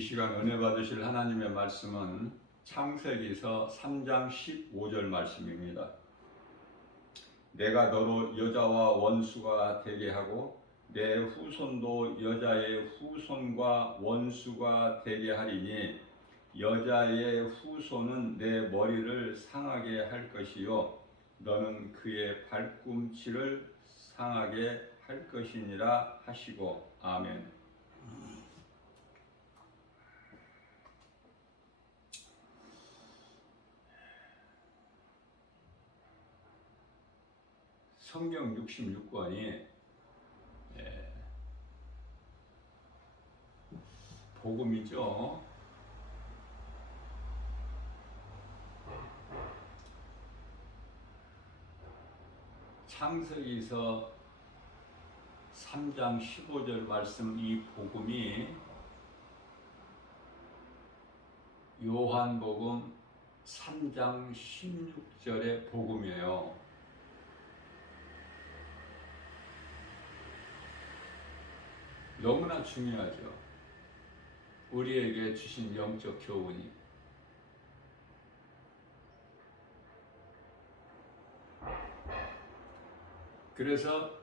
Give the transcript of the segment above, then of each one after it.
이 시간 은혜 받으실 하나님의 말씀은 창세기서 3장 15절 말씀입니다. 내가 너로 여자와 원수가 되게 하고 내 후손도 여자의 후손과 원수가 되게 하리니 여자의 후손은 내 머리를 상하게 할 것이요 너는 그의 발꿈치를 상하게 할 것이니라 하시고 아멘. 성경 66권이 복음이죠. 창세기서 3장 15절 말씀 이 복음이 요한복음 3장 16절의 복음이에요. 너무나 중요하죠. 우리에게 주신 영적 교훈이. 그래서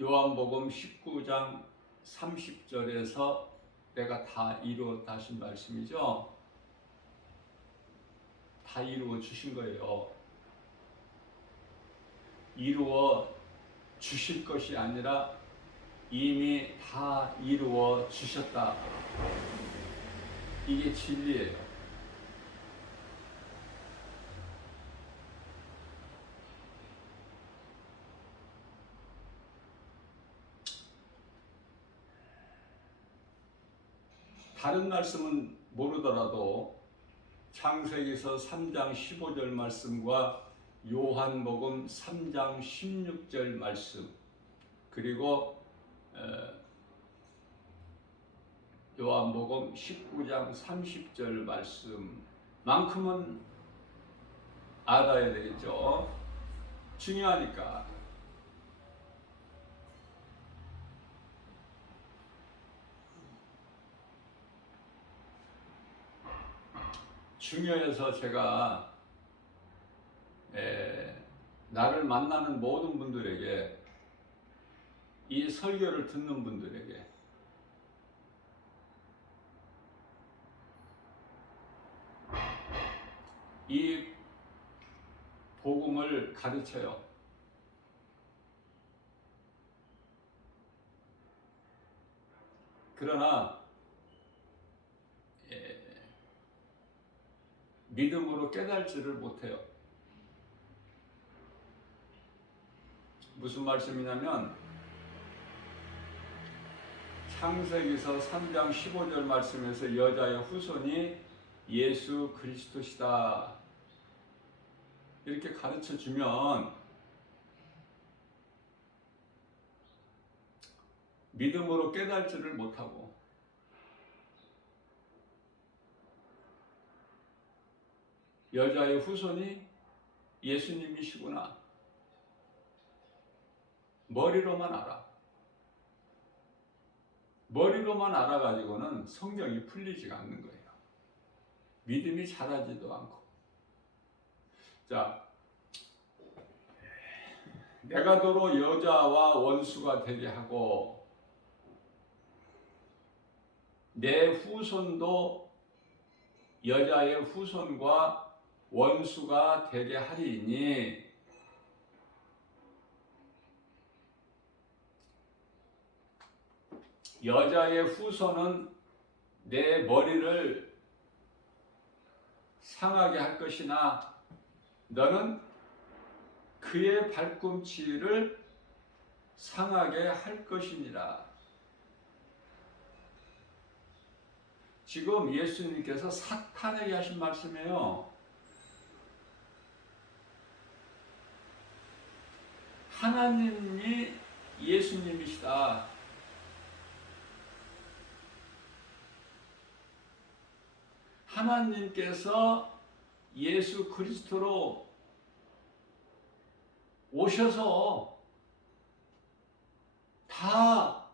요한복음 19장 30절에서 내가 다 이루었다 하신 말씀이죠. 다 이루어 주신 거예요. 이루어 주실 것이 아니라 이미 다 이루어 주셨다. 이게 진리예요. 다른 말씀은 모르더라도 창세기서 3장 15절 말씀과 요한복음 3장 16절 말씀 그리고 요한복음 19장 30절 말씀만큼은 알아야 되겠죠. 중요하니까. 중요해서 제가 나를 만나는 모든 분들에게 이 설교를 듣는 분들에게 이 복음을 가르쳐요. 그러나 믿음으로 깨달지를 못해요. 무슨 말씀이냐면 창세기서 3장 15절 말씀에서 여자의 후손이 예수 그리스도시다 이렇게 가르쳐 주면 믿음으로 깨달지를 못하고 여자의 후손이 예수님이시구나 머리로만 알아. 머리로만 알아가지고는 성경이 풀리지가 않는 거예요. 믿음이 자라지도 않고. 자, 내가 너로 여자와 원수가 되게 하고 내 후손도 여자의 후손과 원수가 되게 하리니 여자의 후손은 내 머리를 상하게 할 것이나 너는 그의 발꿈치를 상하게 할 것이니라. 지금 예수님께서 사탄에게 하신 말씀이에요. 하나님이 예수님이시다. 하나님께서 예수 그리스도로 오셔서 다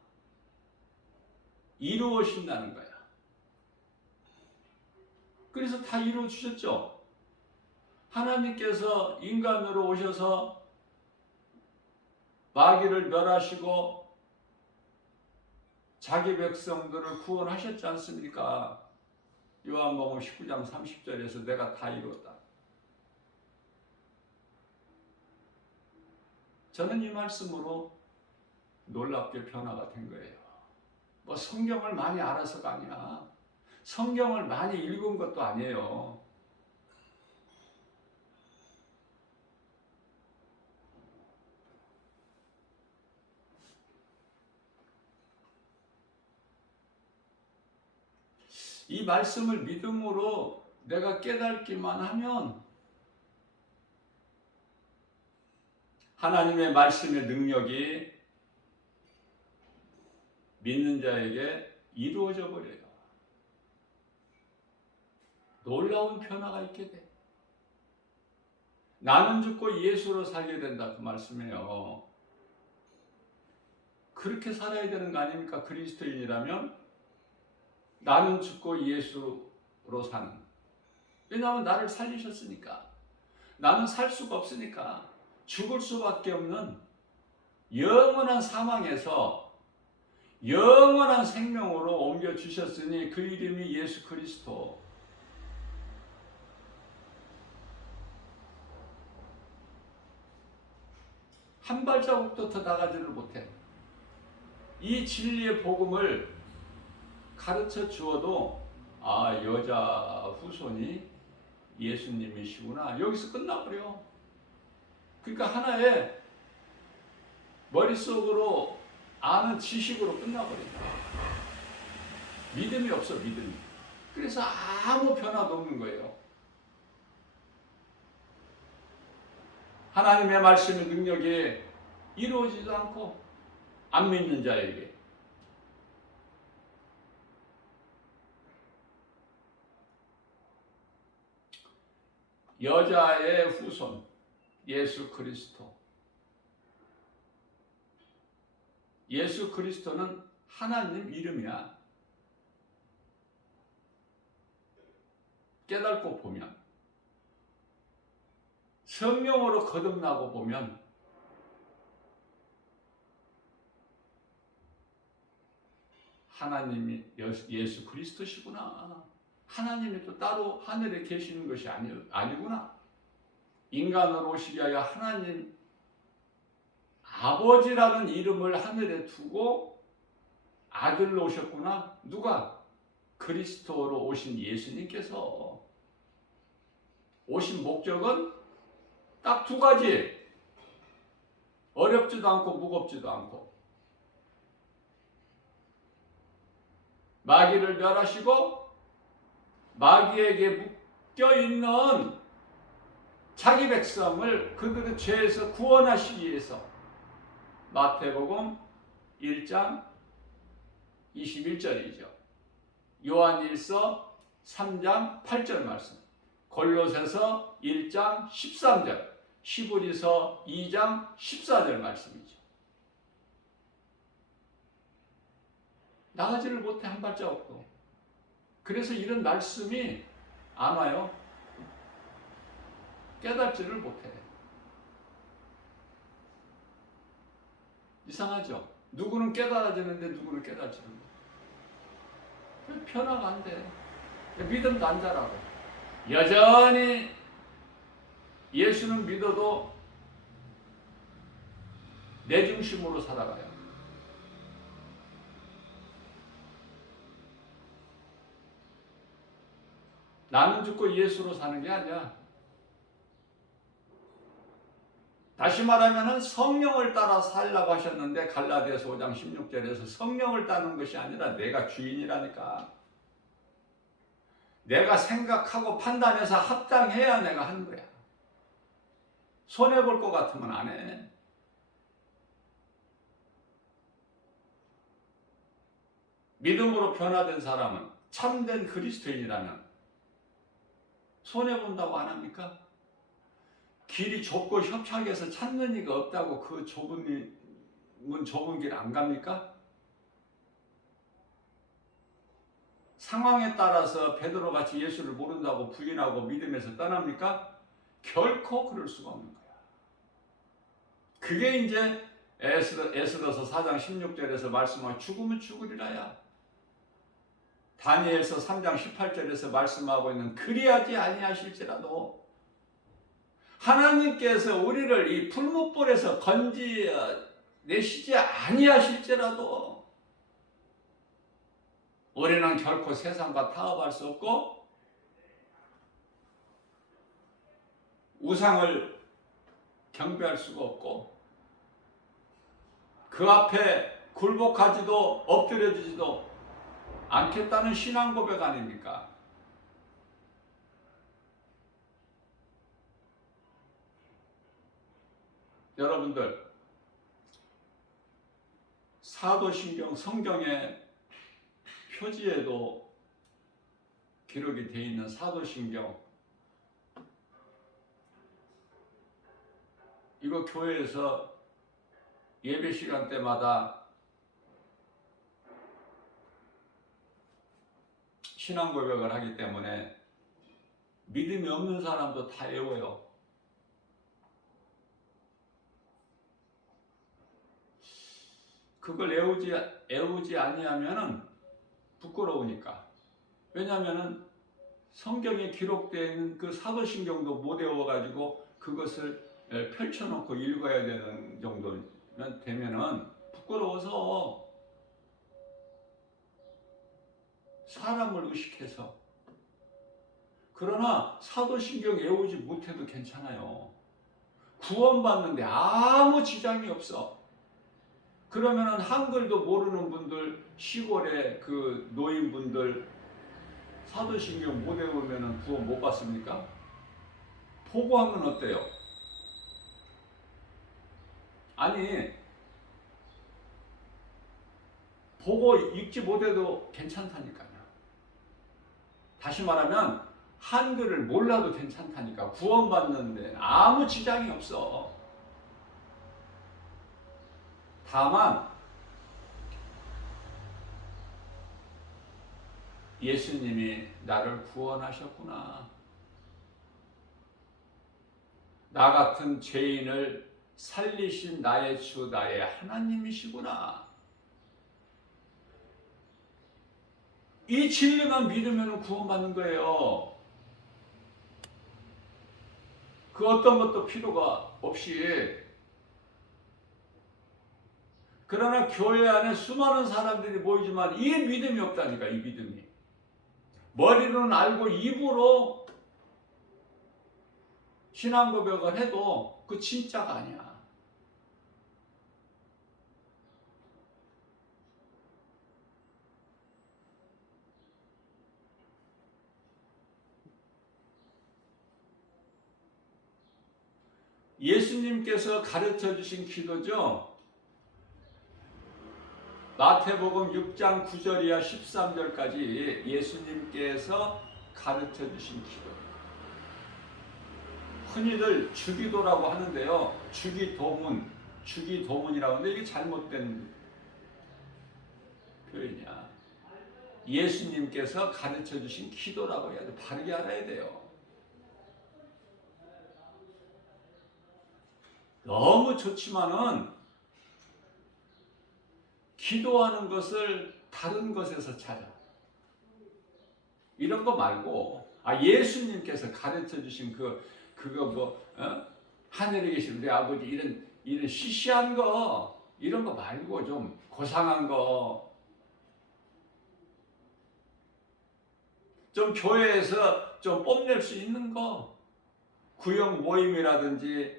이루어진다는 거야. 그래서 다 이루어 주셨죠. 하나님께서 인간으로 오셔서 마귀를 멸하시고 자기 백성들을 구원하셨지 않습니까? 요한복음 19장 30절에서 내가 다 이루었다. 저는 이 말씀으로 놀랍게 변화가 된 거예요. 뭐 성경을 많이 알아서가 아니야. 성경을 많이 읽은 것도 아니에요. 이 말씀을 믿음으로 내가 깨닫기만 하면 하나님의 말씀의 능력이 믿는 자에게 이루어져 버려요. 놀라운 변화가 있게 돼. 나는 죽고 예수로 살게 된다 그 말씀이에요. 그렇게 살아야 되는 거 아닙니까? 그리스도인이라면 나는 죽고 예수로 사는. 왜냐하면 나를 살리셨으니까. 나는 살 수가 없으니까. 죽을 수밖에 없는 영원한 사망에서 영원한 생명으로 옮겨주셨으니 그 이름이 예수 그리스도. 한 발자국도 더 나가지를 못해. 이 진리의 복음을 가르쳐 주어도 아, 여자 후손이 예수님이시구나. 여기서 끝나버려. 그러니까 하나의 머릿속으로 아는 지식으로 끝나버린다. 믿음이 없어, 믿음이. 그래서 아무 변화도 없는 거예요. 하나님의 말씀의 능력이 이루어지지도 않고 안 믿는 자에게 여자의 후손 예수 그리스도. 예수 그리스도는 하나님 이름이야. 깨닫고 보면, 성령으로 거듭나고 보면 하나님이 예수 그리스도시구나. 하나님이 또 따로 하늘에 계시는 것이 아니구나. 인간으로 오시기 위하여 하나님 아버지라는 이름을 하늘에 두고 아들로 오셨구나. 누가? 그리스도로 오신 예수님께서. 오신 목적은 딱 두 가지. 어렵지도 않고 무겁지도 않고. 마귀를 멸하시고 마귀에게 묶여있는 자기 백성을 그들의 죄에서 구원하시기 위해서. 마태복음 1장 21절이죠. 요한일서 3장 8절 말씀, 골로새서 1장 13절, 히브리서 2장 14절 말씀이죠. 나가지를 못해, 한 발자국도. 그래서 이런 말씀이 안 와요. 깨닫지를 못해. 이상하죠? 누구는 깨달아지는데 누구는 깨닫지를 못해. 변화가 안 돼. 믿음도 안 자라고. 여전히 예수는 믿어도 내 중심으로 살아가요. 나는 죽고 예수로 사는 게 아니야. 다시 말하면 성령을 따라 살라고 하셨는데 갈라디아서 5장 16절에서 성령을 따르는 것이 아니라 내가 주인이라니까. 내가 생각하고 판단해서 합당해야 내가 하는 거야. 손해볼 것 같으면 안 해. 믿음으로 변화된 사람은, 참된 그리스도인이라면 손해본다고 안 합니까? 길이 좁고 협착해서 찾는 이가 없다고 그 좁은 길 안 갑니까? 상황에 따라서 베드로 같이 예수를 모른다고 부인하고 믿음에서 떠납니까? 결코 그럴 수가 없는 거야. 그게 이제 에스더서 4장 16절에서 말씀한 죽으면 죽으리라야. 다니엘서 3장 18절에서 말씀하고 있는 그리하지 아니하실지라도 하나님께서 우리를 이 풀무불에서 건지내시지 아니하실지라도 우리는 결코 세상과 타협할 수 없고 우상을 경배할 수가 없고 그 앞에 굴복하지도 엎드려지지도 않겠다는 신앙 고백 아닙니까? 여러분들, 사도신경 성경의 표지에도 기록이 되어 있는 사도신경, 이거 교회에서 예배 시간 때마다 신앙 고백을 하기 때문에 믿음이 없는 사람도 다 외워요. 그걸 애우지 아니하면은 부끄러우니까. 왜냐하면은 성경에 기록되어 있는 그 사도신경도 못 외워가지고 그것을 펼쳐놓고 읽어야 되는 정도면 되면은 부끄러워서 사람을 의식해서. 그러나 사도신경 외우지 못해도 괜찮아요. 구원받는데 아무 지장이 없어. 그러면은 한글도 모르는 분들, 시골의 그 노인분들 사도신경 못 외우면은 구원 못 받습니까? 보고 하면 어때요? 아니, 보고 읽지 못해도 괜찮다니까요. 다시 말하면 한글을 몰라도 괜찮다니까. 구원받는데 아무 지장이 없어. 다만 예수님이 나를 구원하셨구나. 나 같은 죄인을 살리신 나의 주, 나의 하나님이시구나. 이 진리만 믿으면 구원받는 거예요. 그 어떤 것도 필요가 없이. 그러나 교회 안에 수많은 사람들이 모이지만 이 믿음이 없다니까. 이 믿음이. 머리로는 알고 입으로 신앙 고백을 해도 그 진짜가 아니야. 예수님께서 가르쳐 주신 기도죠. 마태복음 6장 9절이야 13절까지 예수님께서 가르쳐 주신 기도. 흔히들 주기도라고 하는데요. 주기도문이라고 하는데 이게 잘못된 표현이야. 예수님께서 가르쳐 주신 기도라고 해야 돼. 바르게 알아야 돼요. 너무 좋지만은 기도하는 것을 다른 것에서 찾아. 이런 거 말고 예수님께서 가르쳐 주신 그거 하늘에 계신 우리 아버지 이런 시시한 거 이런 거 말고 좀 고상한 거, 좀 교회에서 좀 뽐낼 수 있는 거, 구역 모임이라든지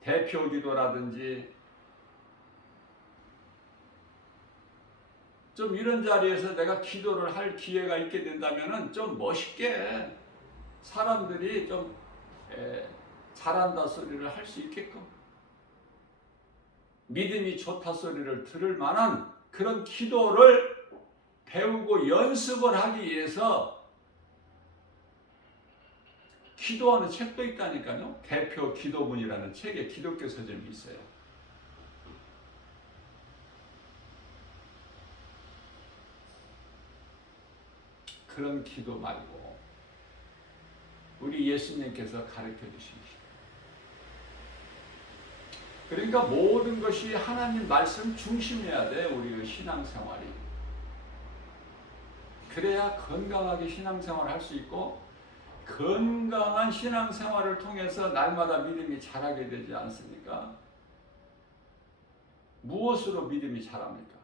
대표 기도라든지 좀 이런 자리에서 내가 기도를 할 기회가 있게 된다면은 좀 멋있게 사람들이 좀 잘한다 소리를 할 수 있게끔, 믿음이 좋다 소리를 들을 만한 그런 기도를 배우고 연습을 하기 위해서 기도하는 책도 있다니까요. 대표 기도문이라는 책에 기독교 서점이 있어요. 그런 기도 말고 우리 예수님께서 가르쳐 주신 기도. 그러니까 모든 것이 하나님 말씀 중심이어야 돼, 우리의 신앙생활이. 그래야 건강하게 신앙생활을 할 수 있고, 건강한 신앙생활을 통해서 날마다 믿음이 자라게 되지 않습니까? 무엇으로 믿음이 자랍니까?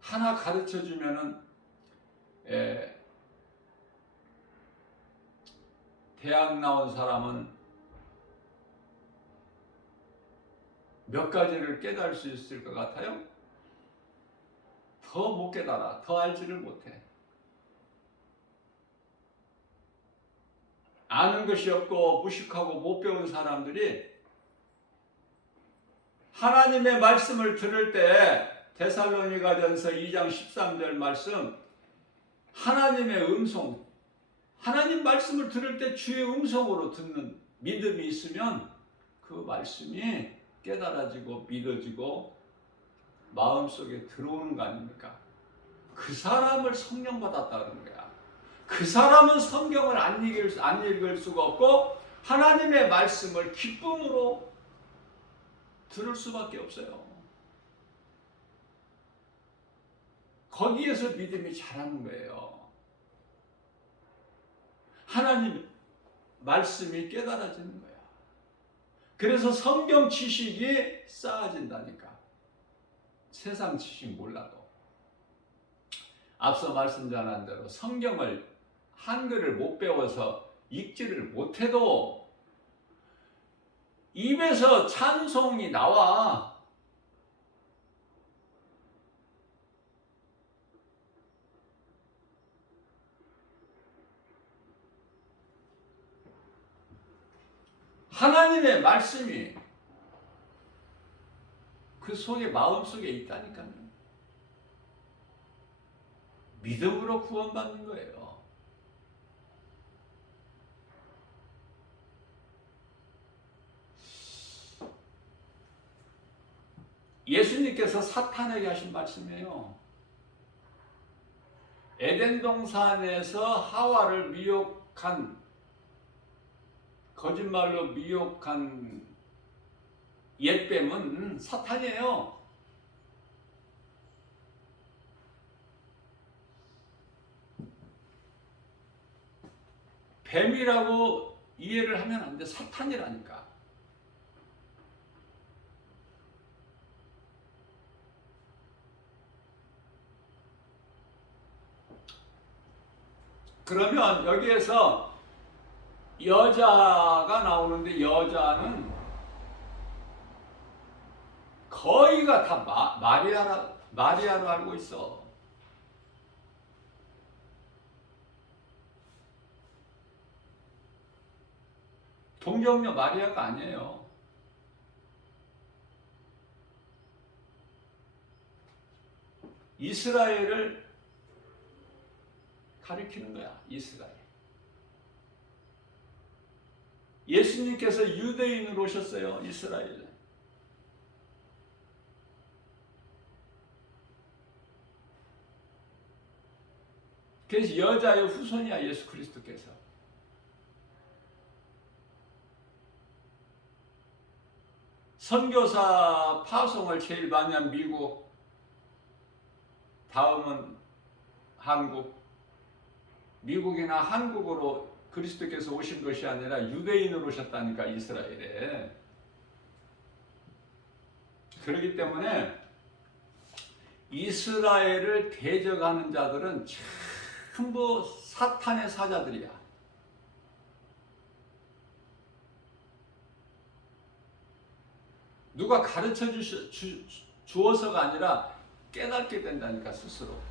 하나 가르쳐 주면은 대학 나온 사람은 몇 가지를 깨달을 수 있을 것 같아요? 더 못 깨달아. 더 알지를 못해. 아는 것이 없고 무식하고 못 배운 사람들이 하나님의 말씀을 들을 때 데살로니가전서 2장 13절 말씀, 하나님의 음성, 하나님 말씀을 들을 때 주의 음성으로 듣는 믿음이 있으면 그 말씀이 깨달아지고 믿어지고 마음속에 들어오는 거 아닙니까? 그 사람을 성령 받았다는 거야. 그 사람은 성경을 안 읽을 수가 없고 하나님의 말씀을 기쁨으로 들을 수밖에 없어요. 거기에서 믿음이 자라는 거예요. 하나님 말씀이 깨달아지는 거야. 그래서 성경 지식이 쌓아진다니까. 세상 지식 몰라도. 앞서 말씀드린 대로 성경을 한글을 못 배워서 읽지를 못해도 입에서 찬송이 나와. 하나님의 말씀이 그 속에 마음속에 있다니까요. 믿음으로 구원받는 거예요. 예수님께서 사탄에게 하신 말씀이에요. 에덴 동산에서 하와를 미혹한, 거짓말로 미혹한 옛뱀은 사탄이에요. 뱀이라고 이해를 하면 안 돼. 사탄이라니까. 그러면 여기에서 여자가 나오는데 여자는 거의가 다 마리아로 알고 있어. 동정녀 마리아가 아니에요. 이스라엘을 가리키는 거야. 이스라엘. 예수님께서 유대인으로 오셨어요. 이스라엘. 그래서 여자의 후손이야. 예수 그리스도께서. 선교사 파송을 제일 많이 한 미국, 다음은 한국. 미국이나 한국으로 그리스도께서 오신 것이 아니라 유대인으로 오셨다니까, 이스라엘에. 그렇기 때문에 이스라엘을 대적하는 자들은 전부 사탄의 사자들이야. 누가 가르쳐 주어서가 아니라 깨닫게 된다니까, 스스로.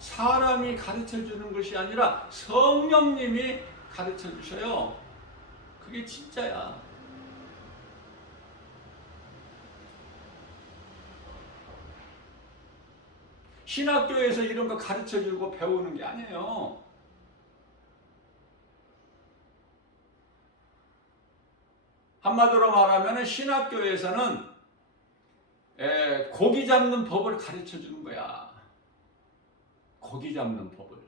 사람이 가르쳐 주는 것이 아니라 성령님이 가르쳐 주셔요. 그게 진짜야. 신학교에서 이런 거 가르쳐 주고 배우는 게 아니에요. 한마디로 말하면 신학교에서는 고기 잡는 법을 가르쳐 주는 거야. 고기 잡는 법을.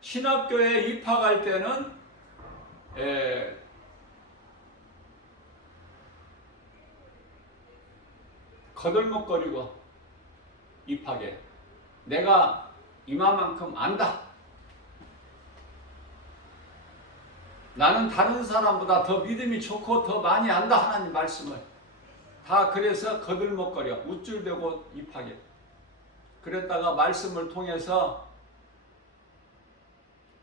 신학교에 입학할 때는 거들먹거리고 입학해. 내가 이만큼 안다. 나는 다른 사람보다 더 믿음이 좋고 더 많이 안다. 하나님 말씀을. 다 그래서 거들먹거려. 우쭐대고 입학해. 그랬다가 말씀을 통해서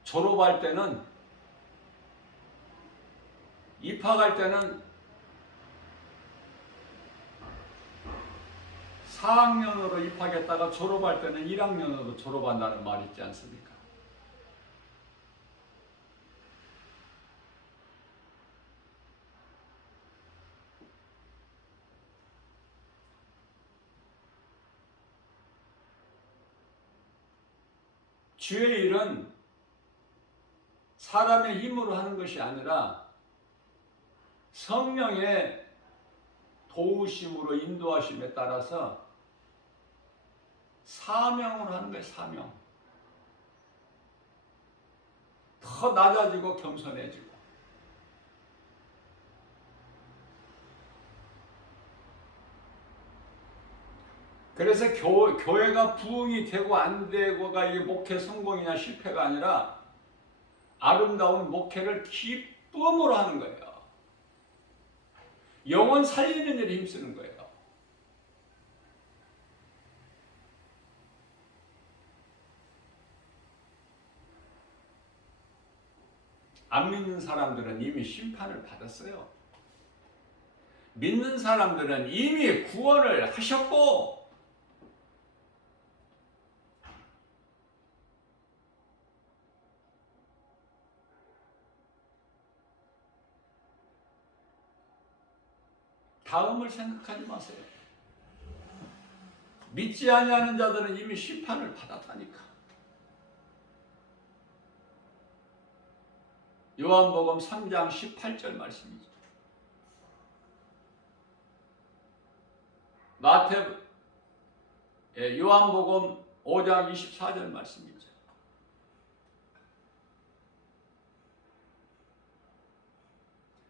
졸업할 때는, 입학할 때는 4학년으로 입학했다가 졸업할 때는 1학년으로 졸업한다는 말이 있지 않습니까? 주의 일은 사람의 힘으로 하는 것이 아니라 성령의 도우심으로 인도하심에 따라서 사명으로 하는 거예요. 사명. 더 낮아지고 겸손해지고. 그래서 교회가 부흥이 되고 안 되고가 이게 목회 성공이냐 실패가 아니라 아름다운 목회를 기쁨으로 하는 거예요. 영혼 살리는 일에 힘쓰는 거예요. 안 믿는 사람들은 이미 심판을 받았어요. 믿는 사람들은 이미 구원을 하셨고, 다음을 생각하지 마세요. 믿지 아니하는 자들은 이미 심판을 받았다니까. 요한복음 3장 18절 말씀이죠. 요한복음 5장 24절 말씀이죠.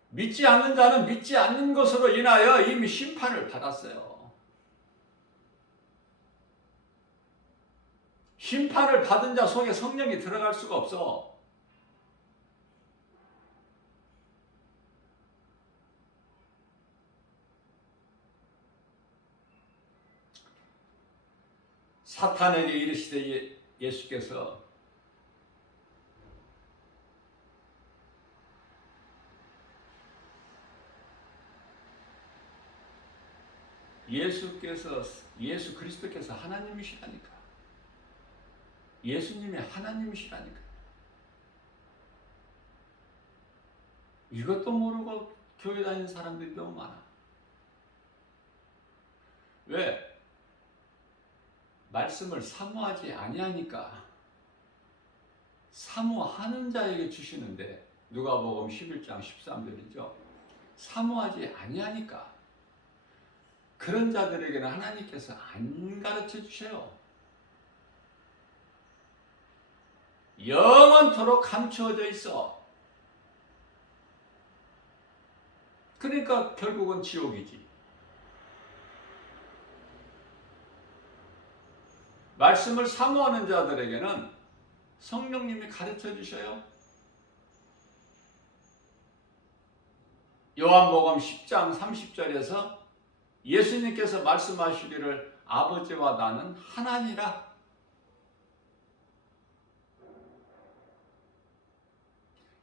믿지 않는 자는 믿지 않는 것으로 인하여 이미 심판을 받았어요. 심판을 받은 자 속에 성령이 들어갈 수가 없어. 사탄에게 이르시되 예수께서 예수 그리스도께서 하나님이시라니까. 예수님이 하나님이시라니까. 이것도 모르고 교회 다니는 사람들이 너무 많아. 왜? 말씀을 사모하지 아니하니까. 사모하는 자에게 주시는데, 누가복음 11장 13절이죠. 사모하지 아니하니까. 그런 자들에게는 하나님께서 안 가르쳐 주셔요. 영원토록 감추어져 있어. 그러니까 결국은 지옥이지. 말씀을 사모하는 자들에게는 성령님이 가르쳐 주셔요. 요한복음 10장 30절에서 예수님께서 말씀하시기를 아버지와 나는 하나니라.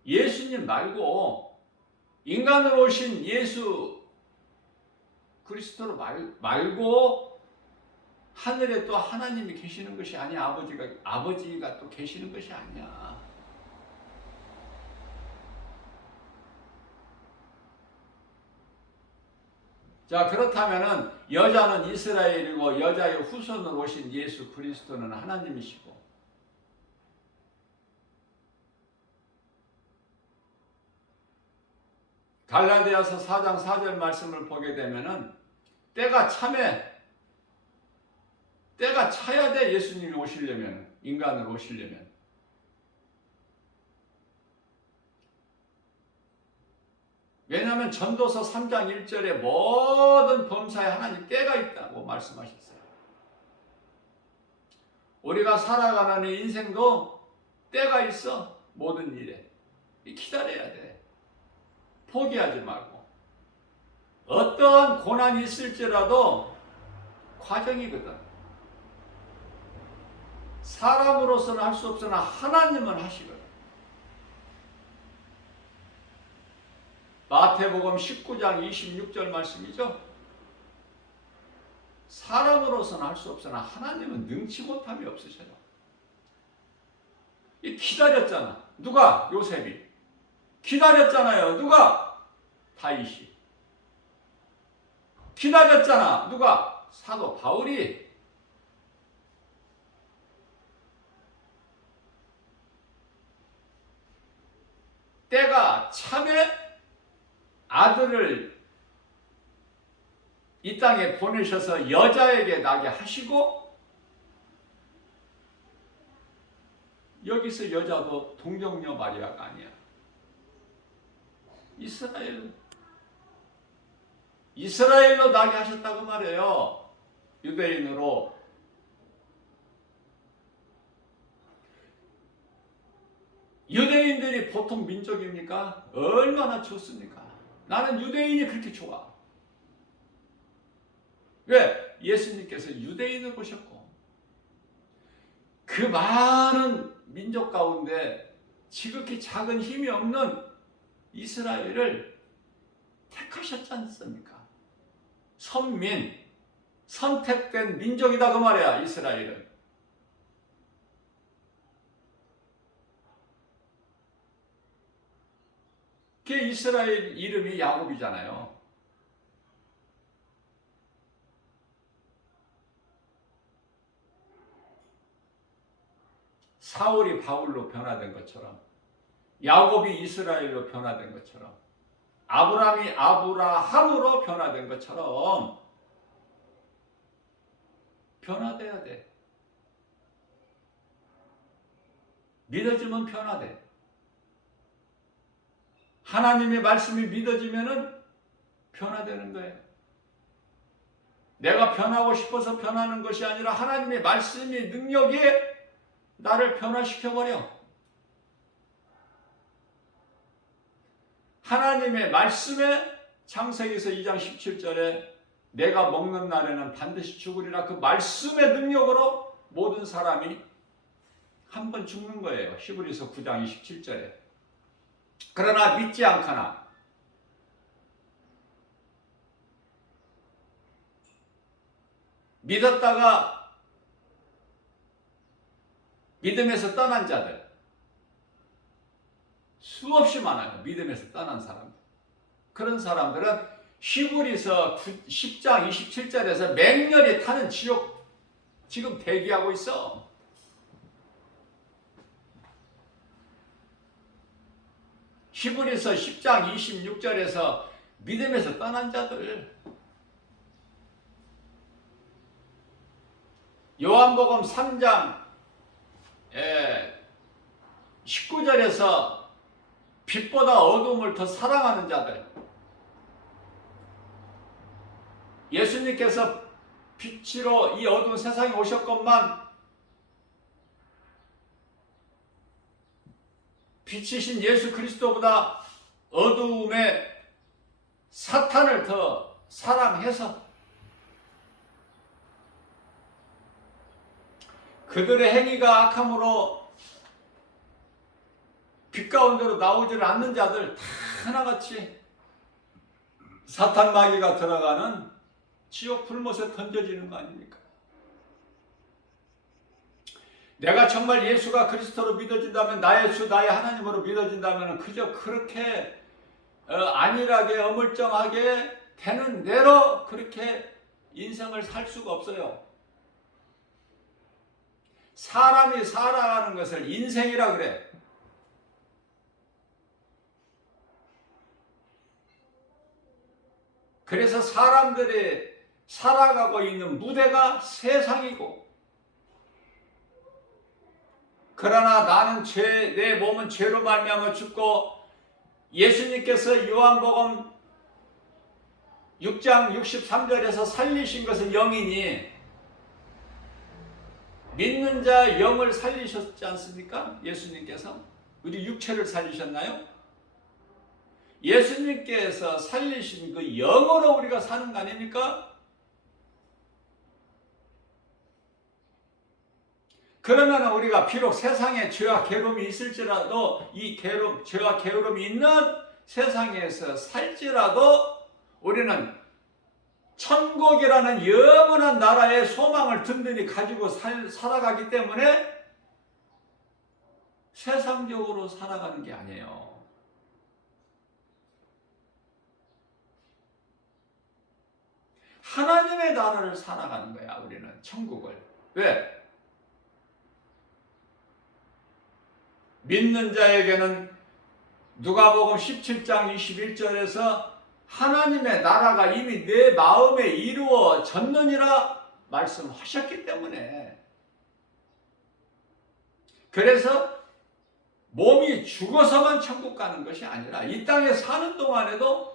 예수님 말고 인간으로 오신 예수 그리스도로 말고 하늘에 또 하나님이 계시는 것이 아니야. 아버지가 또 계시는 것이 아니야. 자, 그렇다면은 여자는 이스라엘이고 여자의 후손으로 오신 예수 그리스도는 하나님이시고, 갈라디아서 4장 4절 말씀을 보게 되면은 때가 차야 돼. 예수님이 오시려면, 인간으로 오시려면. 왜냐하면 전도서 3장 1절에 모든 범사에 하나님 때가 있다고 말씀하셨어요. 우리가 살아가는 인생도 때가 있어. 모든 일에 기다려야 돼. 포기하지 말고. 어떠한 고난이 있을지라도 과정이거든. 사람으로서는 할 수 없으나 하나님은 하시거든. 마태복음 19장 26절 말씀이죠. 사람으로서는 할 수 없으나 하나님은 능치 못함이 없으셔요. 기다렸잖아. 누가? 요셉이. 기다렸잖아요. 누가? 다윗이. 기다렸잖아. 누가? 사도 바울이. 때가 참에 아들을 이 땅에 보내셔서 여자에게 나게 하시고, 여기서 여자도 동정녀 마리아가 아니야. 이스라엘로 나게 하셨다고 말해요. 유대인으로. 유대인들이 보통 민족입니까? 얼마나 좋습니까? 나는 유대인이 그렇게 좋아. 왜? 예수님께서 유대인을 보셨고, 그 많은 민족 가운데 지극히 작은 힘이 없는 이스라엘을 택하셨지 않습니까? 선민, 선택된 민족이다 그 말이야. 이스라엘은. 그 이스라엘 이름이 야곱이잖아요. 사울이 바울로 변화된 것처럼, 야곱이 이스라엘로 변화된 것처럼, 아브라함이 아브라함으로 변화된 것처럼 변화돼야 돼. 믿어지면 변화돼. 하나님의 말씀이 믿어지면은 변화되는 거예요. 내가 변하고 싶어서 변하는 것이 아니라 하나님의 말씀이, 능력이 나를 변화시켜버려. 하나님의 말씀에 창세기서 2장 17절에 내가 먹는 날에는 반드시 죽으리라, 그 말씀의 능력으로 모든 사람이 한 번 죽는 거예요. 히브리서 9장 27절에. 그러나 믿지 않거나 믿었다가 믿음에서 떠난 자들 수없이 많아요. 믿음에서 떠난 사람들. 그런 사람들은 히브리서 10장 27절에서 맹렬히 타는 지옥 지금 대기하고 있어. 히브리서 10장 26절에서 믿음에서 떠난 자들, 요한복음 3장 19절에서 빛보다 어둠을 더 사랑하는 자들, 예수님께서 빛으로 이 어두운 세상에 오셨건만 빛이신 예수 그리스도보다 어두움의 사탄을 더 사랑해서 그들의 행위가 악함으로 빛 가운데로 나오지를 않는 자들 다 하나같이 사탄 마귀가 들어가는 지옥 불못에 던져지는 거 아닙니까? 내가 정말 예수가 그리스도로 믿어진다면, 나의 주 나의 하나님으로 믿어진다면 그저 그렇게 안일하게 어물쩡하게 되는 대로 그렇게 인생을 살 수가 없어요. 사람이 살아가는 것을 인생이라 그래. 그래서 사람들이 살아가고 있는 무대가 세상이고, 그러나 나는 내 몸은 죄로 말미암아 죽고, 예수님께서 요한복음 6장 63절에서 살리신 것은 영이니 믿는 자 영을 살리셨지 않습니까? 예수님께서 우리 육체를 살리셨나요? 예수님께서 살리신 그 영으로 우리가 사는 거 아닙니까? 그러면 우리가 비록 세상에 죄와 괴로움이 있을지라도 이 죄와 괴로움이 있는 세상에서 살지라도 우리는 천국이라는 영원한 나라의 소망을 든든히 가지고 살아가기 때문에 세상적으로 살아가는 게 아니에요. 하나님의 나라를 살아가는 거야, 우리는 천국을. 왜? 믿는 자에게는 누가복음 17장 21절에서 하나님의 나라가 이미 내 마음에 이루어졌느니라 말씀하셨기 때문에, 그래서 몸이 죽어서만 천국 가는 것이 아니라 이 땅에 사는 동안에도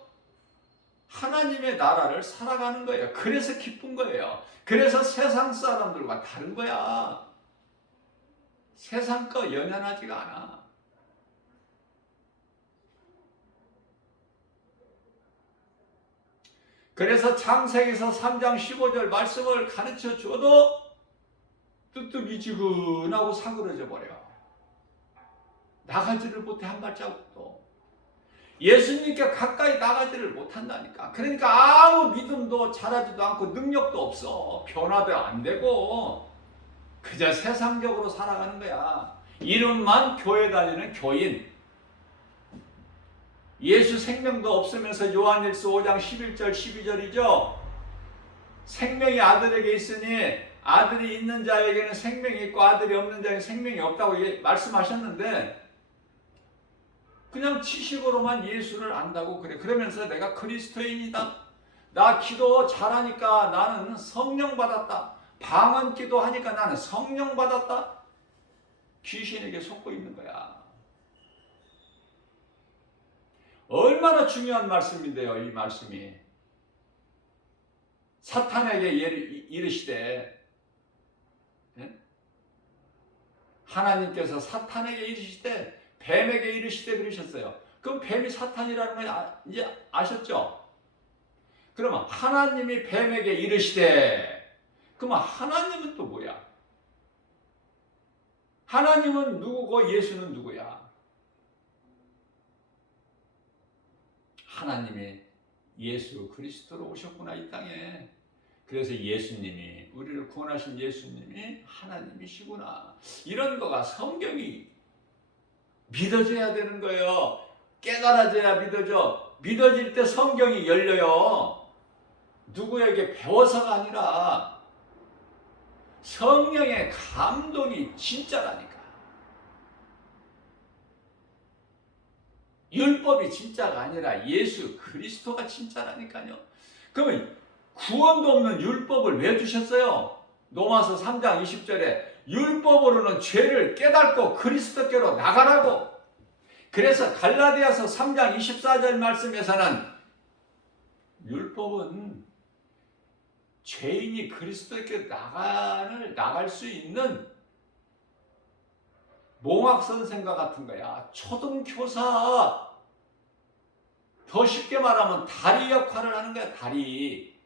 하나님의 나라를 살아가는 거예요. 그래서 기쁜 거예요. 그래서 세상 사람들과 다른 거야. 세상 거 연연하지가 않아. 그래서 창세기서 3장 15절 말씀을 가르쳐 줘도 뜨뜻미지근하고 사그러져 버려. 나가지를 못해, 한 발자국도. 예수님께 가까이 나가지를 못한다니까. 그러니까 아무 믿음도 자라지도 않고 능력도 없어. 변화도 안 되고 그저 세상적으로 살아가는 거야. 이름만 교회 다니는 교인. 예수 생명도 없으면서 요한일서 5장 11절 12절이죠. 생명이 아들에게 있으니 아들이 있는 자에게는 생명이 있고 아들이 없는 자에게는 생명이 없다고 말씀하셨는데, 그냥 지식으로만 예수를 안다고 그래. 그러면서 내가 그리스도인이다, 나 기도 잘하니까 나는 성령 받았다, 방언 기도하니까 나는 성령 받았다, 귀신에게 속고 있는 거야. 얼마나 중요한 말씀인데요, 이 말씀이. 사탄에게 이르시되, 하나님께서 사탄에게 이르시되 뱀에게 이르시되 그러셨어요. 그럼 뱀이 사탄이라는 걸 이제 아셨죠? 그러면 하나님이 뱀에게 이르시되, 그러면 하나님은 또 뭐야? 하나님은 누구고 예수는 누구야? 하나님이 예수 그리스도로 오셨구나, 이 땅에. 그래서 예수님이, 우리를 구원하신 예수님이 하나님이시구나, 이런 거가 성경이 믿어져야 되는 거예요. 깨달아져야 믿어져. 믿어질 때 성경이 열려요. 누구에게 배워서가 아니라 성령의 감동이 진짜라니까. 율법이 진짜가 아니라 예수 그리스도가 진짜라니까요. 그러면 구원도 없는 율법을 왜 주셨어요? 로마서 3장 20절에 율법으로는 죄를 깨닫고 그리스도께로 나가라고. 그래서 갈라디아서 3장 24절 말씀에서는 율법은 죄인이 그리스도께 나갈 수 있는 몽학선생과 같은 거야. 초등교사. 더 쉽게 말하면 다리 역할을 하는 거야, 다리.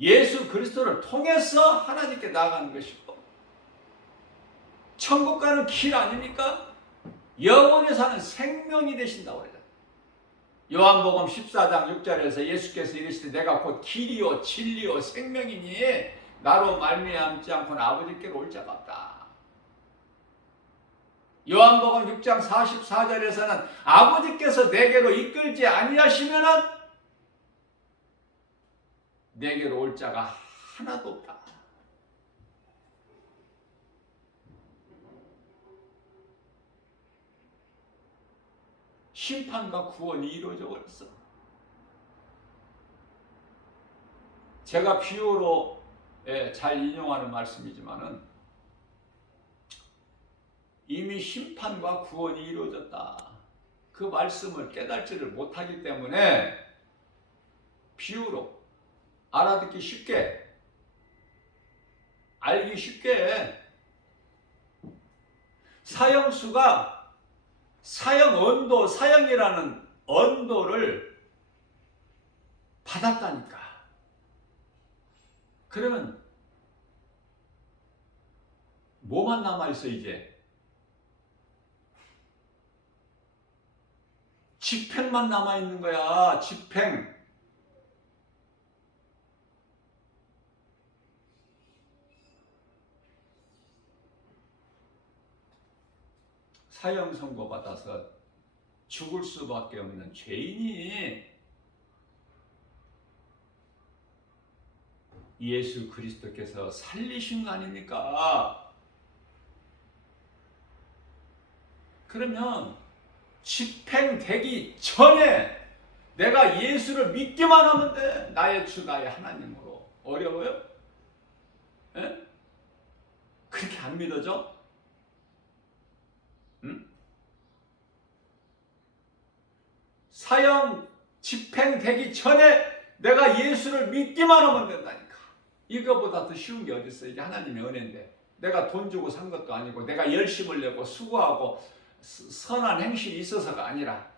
예수 그리스도를 통해서 하나님께 나아가는 것이고, 천국 가는 길 아닙니까? 영원히 사는 생명이 되신다고 그래요. 요한복음 14장 6절에서 예수께서 이르시되 내가 곧 길이요 진리요 생명이니 나로 말미암지 않고는 아버지께로 올 자가 없다. 요한복음 6장 44절에서는 아버지께서 내게로 이끌지 아니하시면은 내게로 올 자가 하나도 없다. 심판과 구원이 이루어져 버렸어. 제가 비유로 잘 인용하는 말씀이지만은 이미 심판과 구원이 이루어졌다. 그 말씀을 깨달지를 못하기 때문에 비유로 알아듣기 쉽게, 알기 쉽게 사형수가 사형언도, 사형이라는 언도를 받았다니까. 그러면 뭐만 남아있어 이제? 집행만 남아있는 거야. 집행. 사형 선고 받아서 죽을 수밖에 없는 죄인이 예수 그리스도께서 살리신 거 아닙니까? 그러면 집행되기 전에 내가 예수를 믿기만 하면 돼. 나의 주, 나의 하나님으로. 어려워요? 에? 그렇게 안 믿어져? 응? 사형 집행되기 전에 내가 예수를 믿기만 하면 된다니까. 이거보다 더 쉬운 게 어디 있어? 이게 하나님의 은혜인데. 내가 돈 주고 산 것도 아니고 내가 열심을 내고 수고하고 선한 행실이 있어서가 아니라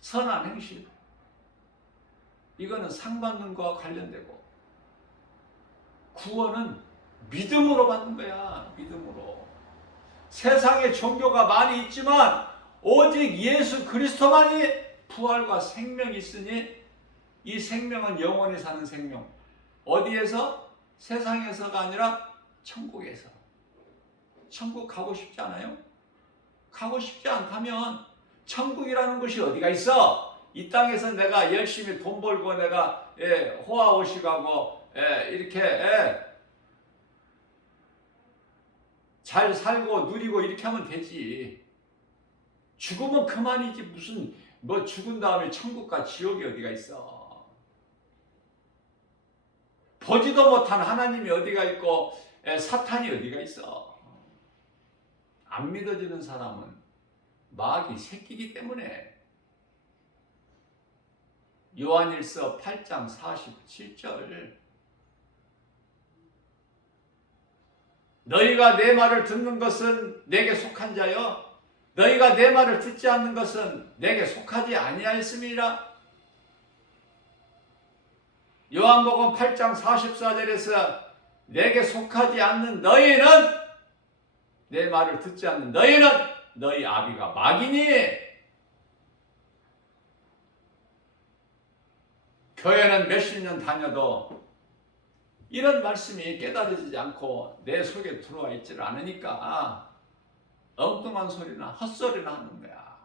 선한 행실. 이거는 상 받는 거와 관련되고 구원은 믿음으로 받는 거야. 믿음으로. 세상에 종교가 많이 있지만 오직 예수 그리스도만이 부활과 생명이 있으니 이 생명은 영원히 사는 생명. 어디에서? 세상에서가 아니라 천국에서. 천국 가고 싶지 않아요? 가고 싶지 않다면 천국이라는 것이 어디가 있어? 이 땅에서 내가 열심히 돈 벌고 내가 호화호식하고 이렇게 잘 살고 누리고 이렇게 하면 되지. 죽으면 그만이지. 무슨 뭐 죽은 다음에 천국과 지옥이 어디가 있어? 보지도 못한 하나님이 어디가 있고 사탄이 어디가 있어? 안 믿어지는 사람은 마귀 새끼이기 때문에. 요한일서 8장 47절 너희가 내 말을 듣는 것은 내게 속한 자여 너희가 내 말을 듣지 않는 것은 내게 속하지 아니하였음이라. 요한복음 8장 44절에서 내게 속하지 않는 너희는, 내 말을 듣지 않는 너희는 너희 아비가 마귀니. 교회는 몇십 년 다녀도 이런 말씀이 깨달아지지 않고 내 속에 들어와 있지를 않으니까 엉뚱한 소리나 헛소리나 하는 거야.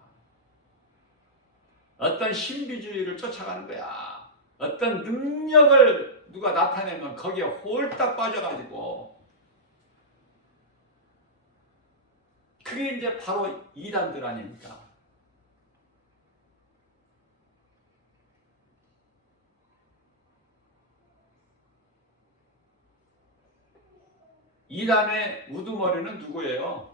어떤 신비주의를 쫓아가는 거야. 어떤 능력을 누가 나타내면 거기에 홀딱 빠져가지고 그게 이제 바로 이단들 아닙니까? 이단의 우두머리는 누구예요?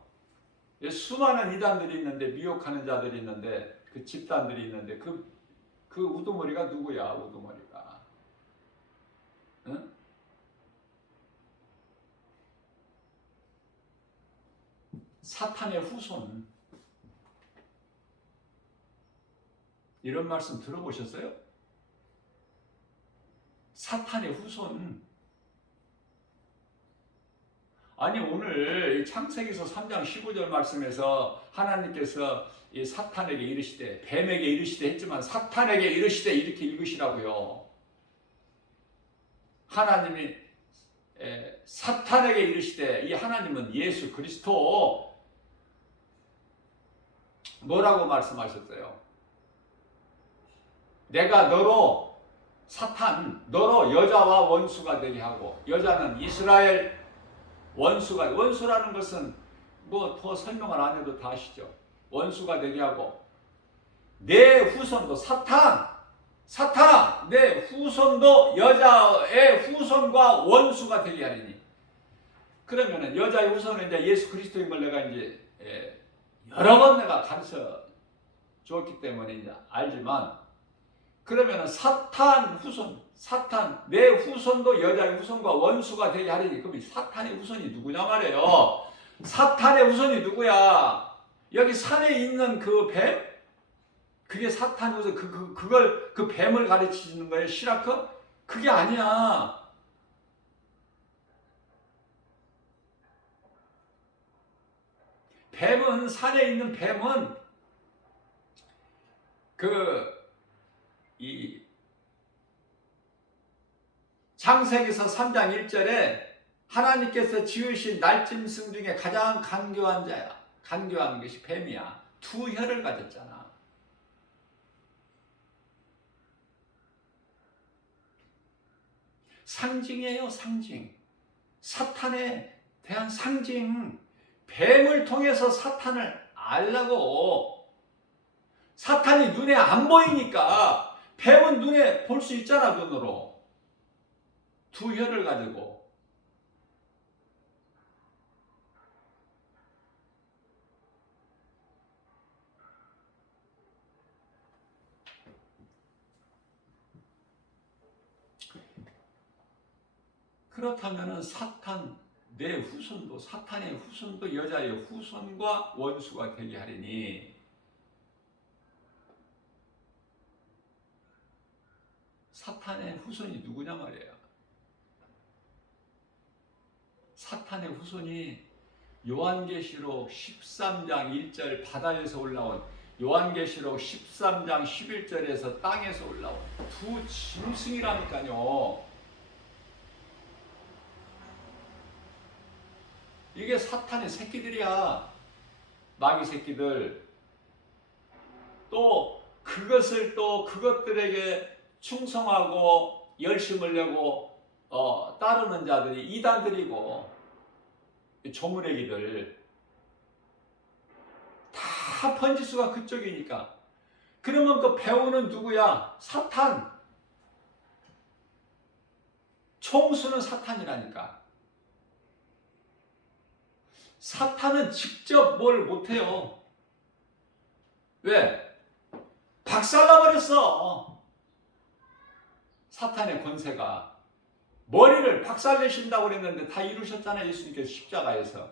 수많은 이단들이 있는데, 미혹하는 자들이 있는데, 그 집단들이 있는데 그 우두머리가 누구야? 우두머리가 응? 사탄의 후손. 이런 말씀 들어보셨어요? 사탄의 후손. 아니 오늘 창세기서 3장 15절 말씀에서 하나님께서 이 사탄에게 이르시되, 뱀에게 이르시되 했지만 사탄에게 이르시되 이렇게 읽으시라고요. 하나님이 사탄에게 이르시되, 이 하나님은 예수 그리스도 뭐라고 말씀하셨어요? 내가 너로, 사탄 너로 여자와 원수가 되게 하고, 여자는 이스라엘 원수가, 원수라는 것은 뭐 더 설명을 안 해도 다 아시죠? 원수가 되게 하고 내 후손도 사탄 사 내 후손도 여자의 후손과 원수가 되게 하리니. 그러면은 여자의 후손은 이제 예수 그리스도인 걸 내가 이제 여러 번 내가 가르쳐 줬기 때문에 이제 알지만, 그러면은 사탄 후손, 사탄 내 후손도 여자의 후손과 원수가 되게 하리니. 그럼 사탄의 후손이 누구냐 말이에요. 사탄의 후손이 누구야? 여기 산에 있는 그 뱀? 그게 사탄 후손, 그 뱀을 가르치는 거예요, 시라크? 그게 아니야. 뱀은, 산에 있는 뱀은 이 창세기서 3장 1절에 하나님께서 지으신 날짐승 중에 가장 간교한 자야. 간교한 것이 뱀이야. 두 혀를 가졌잖아. 상징이에요, 상징. 사탄에 대한 상징. 뱀을 통해서 사탄을 알라고. 사탄이 눈에 안 보이니까 뱀은 눈에 볼 수 있잖아, 눈으로. 두 혀를 가지고. 그렇다면은 사탄, 내 후손도, 사탄의 후손도 여자의 후손과 원수가 되게 하리니. 사탄의 후손이 누구냐 말이에요. 사탄의 후손이 요한계시록 13장 1절 바다에서 올라온, 요한계시록 13장 11절에서 땅에서 올라온 두 짐승이라니까요. 이게 사탄의 새끼들이야. 마귀 새끼들. 또 그것을 또 그것들에게 충성하고 열심을 내고 따르는 자들이 이단들이고 조문애기들. 다 번지수가 그쪽이니까. 그러면 그 배우는 누구야? 사탄. 총수는 사탄이라니까. 사탄은 직접 뭘 못해요. 왜? 박살나버렸어. 사탄의 권세가. 머리를 박살내신다고 그랬는데 다 이루셨잖아요, 예수님께서 십자가에서.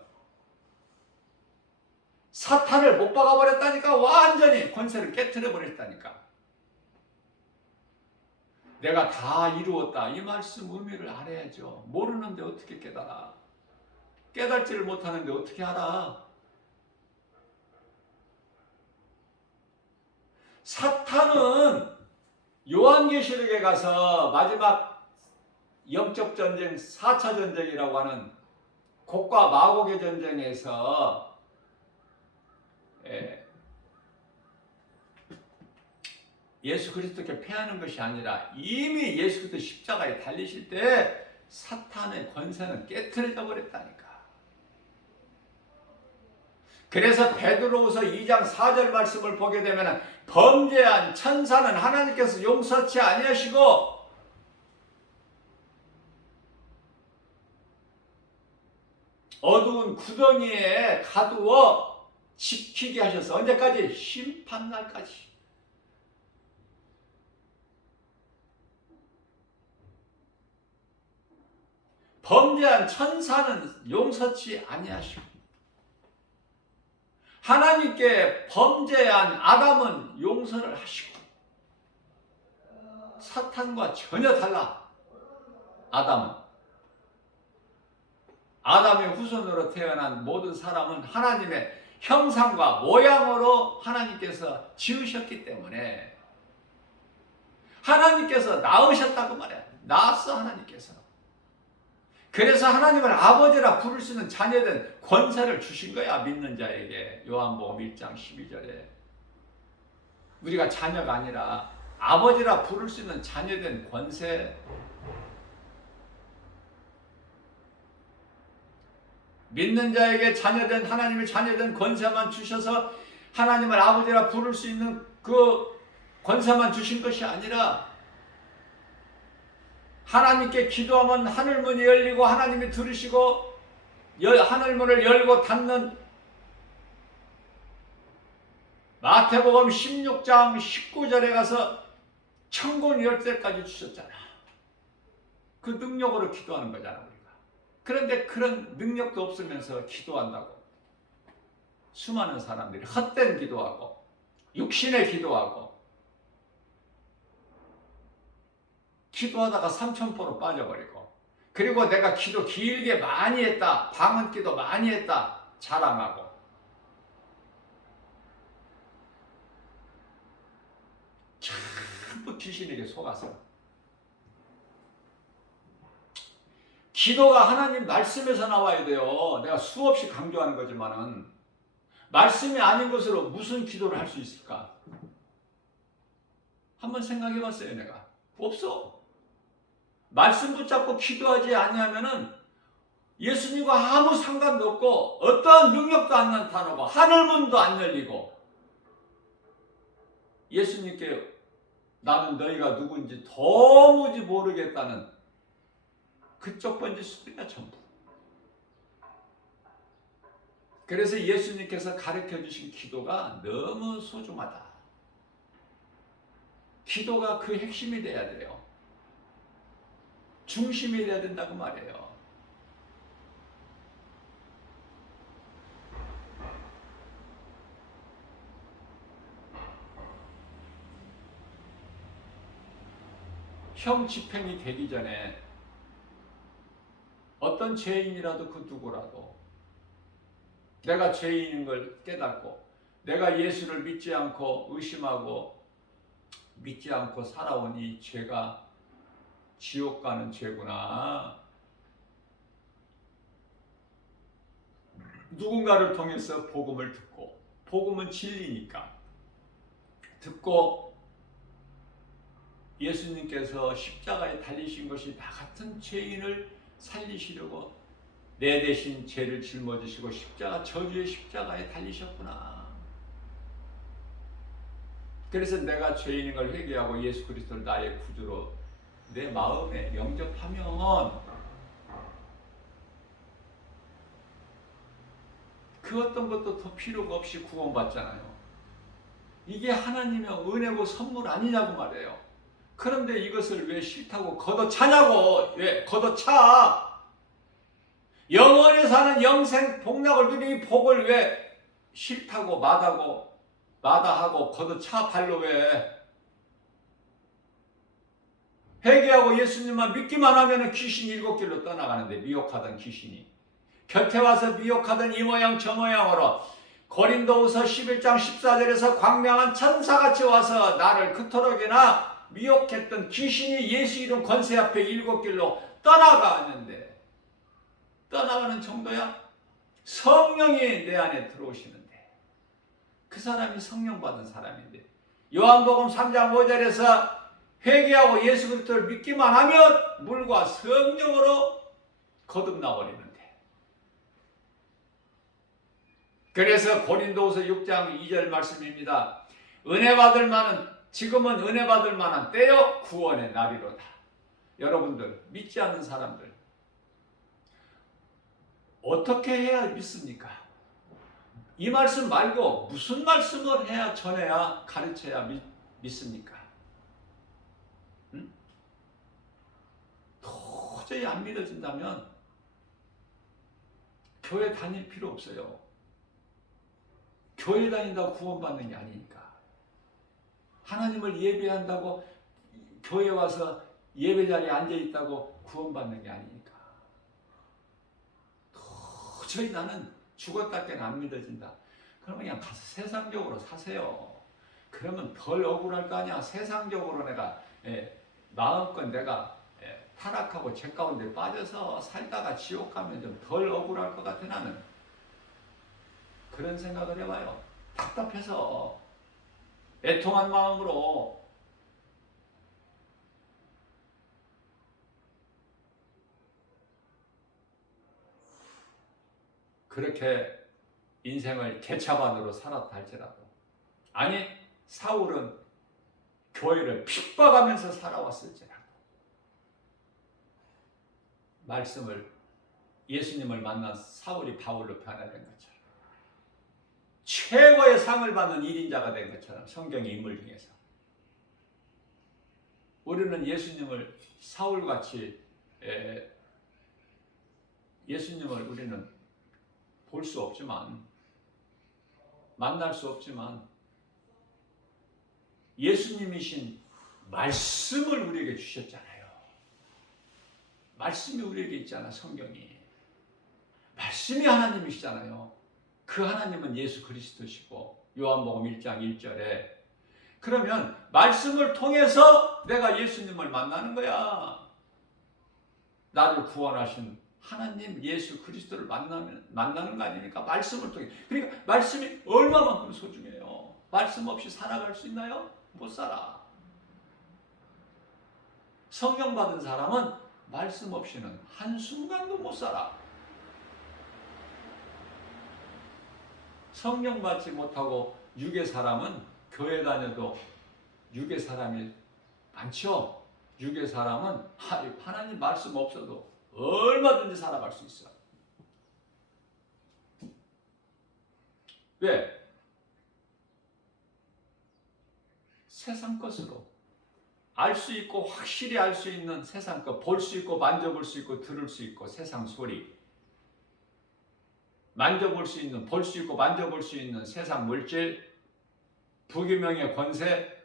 사탄을 못 박아버렸다니까. 완전히 권세를 깨트려 버렸다니까. 내가 다 이루었다, 이 말씀 의미를 알아야죠. 모르는데 어떻게 깨달아? 깨달지를 못하는데 어떻게 알아? 사탄은 요한계시록에 가서 마지막 영적 전쟁, 4차 전쟁이라고 하는 곡과 마곡의 전쟁에서 예수 그리스도께 패하는 것이 아니라 이미 예수 그리스도 십자가에 달리실 때 사탄의 권세는 깨트려져 버렸다니까. 그래서 베드로후서 2장 4절 말씀을 보게 되면 범죄한 천사는 하나님께서 용서치 아니하시고 어두운 구덩이에 가두어 지키게 하셔서 언제까지? 심판날까지. 범죄한 천사는 용서치 아니하시고 하나님께 범죄한 아담은 용서를 하시고. 사탄과 전혀 달라. 아담의 후손으로 태어난 모든 사람은 하나님의 형상과 모양으로 하나님께서 지으셨기 때문에 하나님께서 낳으셨다고 말해요. 낳았어, 하나님께서. 그래서 하나님을 아버지라 부를 수 있는 자녀된 권세를 주신 거야, 믿는 자에게. 요한복음 1장 12절에. 우리가 자녀가 아니라 아버지라 부를 수 있는 자녀된 권세. 믿는 자에게 자녀된, 하나님의 자녀된 권세만 주셔서 하나님을 아버지라 부를 수 있는 그 권세만 주신 것이 아니라 하나님께 기도하면 하늘문이 열리고 하나님이 들으시고 하늘문을 열고 닫는 마태복음 16장 19절에 가서 천군 열쇠까지 주셨잖아. 그 능력으로 기도하는 거잖아 우리가. 그런데 그런 능력도 없으면서 기도한다고 수많은 사람들이 헛된 기도하고 육신의 기도하고 기도하다가 삼천포로 빠져버리고, 그리고 내가 기도 길게 많이 했다, 방언기도 많이 했다 자랑하고, 전부 귀신에게 속아서. 기도가 하나님 말씀에서 나와야 돼요. 내가 수없이 강조하는 거지만은 말씀이 아닌 것으로 무슨 기도를 할 수 있을까? 한번 생각해 봤어요. 내가 없어. 말씀 붙잡고 기도하지 아니하면은 예수님과 아무 상관도 없고 어떠한 능력도 안 나타나고 하늘문도 안 열리고, 예수님께 나는 너희가 누군지 도무지 모르겠다는 그쪽 번지 소리가 전부. 그래서 예수님께서 가르쳐 주신 기도가 너무 소중하다. 기도가 그 핵심이 돼야 돼요. 중심이 돼야 된다고 말해요. 형 집행이 되기 전에 어떤 죄인이라도 그 누구라도 내가 죄인인 걸 깨닫고 내가 예수를 믿지 않고 의심하고 믿지 않고 살아온 이 죄가 지옥 가는 죄구나. 누군가를 통해서 복음을 듣고, 복음은 진리니까 듣고 예수님께서 십자가에 달리신 것이 나 같은 죄인을 살리시려고 내 대신 죄를 짊어지시고 저주의 십자가에 달리셨구나. 그래서 내가 죄인인 걸 회개하고 예수 그리스도를 나의 구주로 내 마음에 영접하면 그 어떤 것도 더 필요가 없이 구원받잖아요. 이게 하나님의 은혜고 선물 아니냐고 말해요. 그런데 이것을 왜 싫다고 걷어차냐고. 왜 걷어차? 영원히 사는 영생 복락을 누리니 복을 왜 싫다고 마다하고 걷어차 발로 왜? 회개하고 예수님만 믿기만 하면 귀신이 7길로 떠나가는데, 미혹하던 귀신이 곁에 와서 미혹하던 이 모양 저 모양으로 고린도후서 11장 14절에서 광명한 천사같이 와서 나를 그토록이나 미혹했던 귀신이 예수 이름 권세 앞에 7길로 떠나가는데, 떠나가는 정도야? 성령이 내 안에 들어오시는데, 그 사람이 성령 받은 사람인데, 요한복음 3장 5절에서 회개하고 예수 그리스도를 믿기만 하면 물과 성령으로 거듭나버리는데, 그래서 고린도후서 6장 2절 말씀입니다. 지금은 은혜 받을 만한 때요 구원의 날이로다. 여러분들, 믿지 않는 사람들 어떻게 해야 믿습니까? 이 말씀 말고 무슨 말씀을 해야 전해야 가르쳐야 믿습니까? 응? 도저히 안 믿어진다면 교회 다닐 필요 없어요. 교회 다닌다고 구원받는 게 아니니까. 하나님을 예배한다고 교회 와서 예배 자리에 앉아있다고 구원받는 게 아니니까. 도저히 나는 죽었다께는 안 믿어진다. 그러면 그냥 가서 세상적으로 사세요. 그러면 덜 억울할 거 아니야. 세상적으로 내가 마음껏 내가 타락하고 죄 가운데 빠져서 살다가 지옥 가면 좀 덜 억울할 것 같아. 나는 그런 생각을 해봐요. 답답해서 애통한 마음으로. 그렇게 인생을 개차반으로 살았다 할지라도, 아니 사울은 교회를 핍박하면서 살아왔을지라도 예수님을 만난 사울이 바울로 변화된 것처럼 최고의 상을 받는 일인자가 된 것처럼 성경의 인물 중에서 우리는 예수님을 사울같이 예수님을 우리는 볼 수 없지만 만날 수 없지만 예수님이신 말씀을 우리에게 주셨잖아요. 말씀이 우리에게 있잖아. 성경이 말씀이 하나님이시잖아요. 그 하나님은 예수 그리스도시고 요한복음 1장 1절에 그러면 말씀을 통해서 내가 예수님을 만나는 거야. 나를 구원하신 하나님 예수 그리스도를 만나는 거 아닙니까? 말씀을 통해. 그러니까 말씀이 얼마만큼 소중해요. 말씀 없이 살아갈 수 있나요? 못 살아. 성령 받은 사람은 말씀 없이는 한순간도 못 살아. 성령 받지 못하고 육의 사람은 교회 다녀도 육의 사람이 많죠. 육의 사람은 하나님 말씀 없어도 얼마든지 살아갈 수 있어. 왜? 세상 것으로 알 수 있고 확실히 알 수 있는 세상 것, 볼 수 있고 만져볼 수 있고 들을 수 있고 세상 소리, 만져볼 수 있는, 볼 수 있고 만져볼 수 있는 세상 물질, 부귀명예 권세,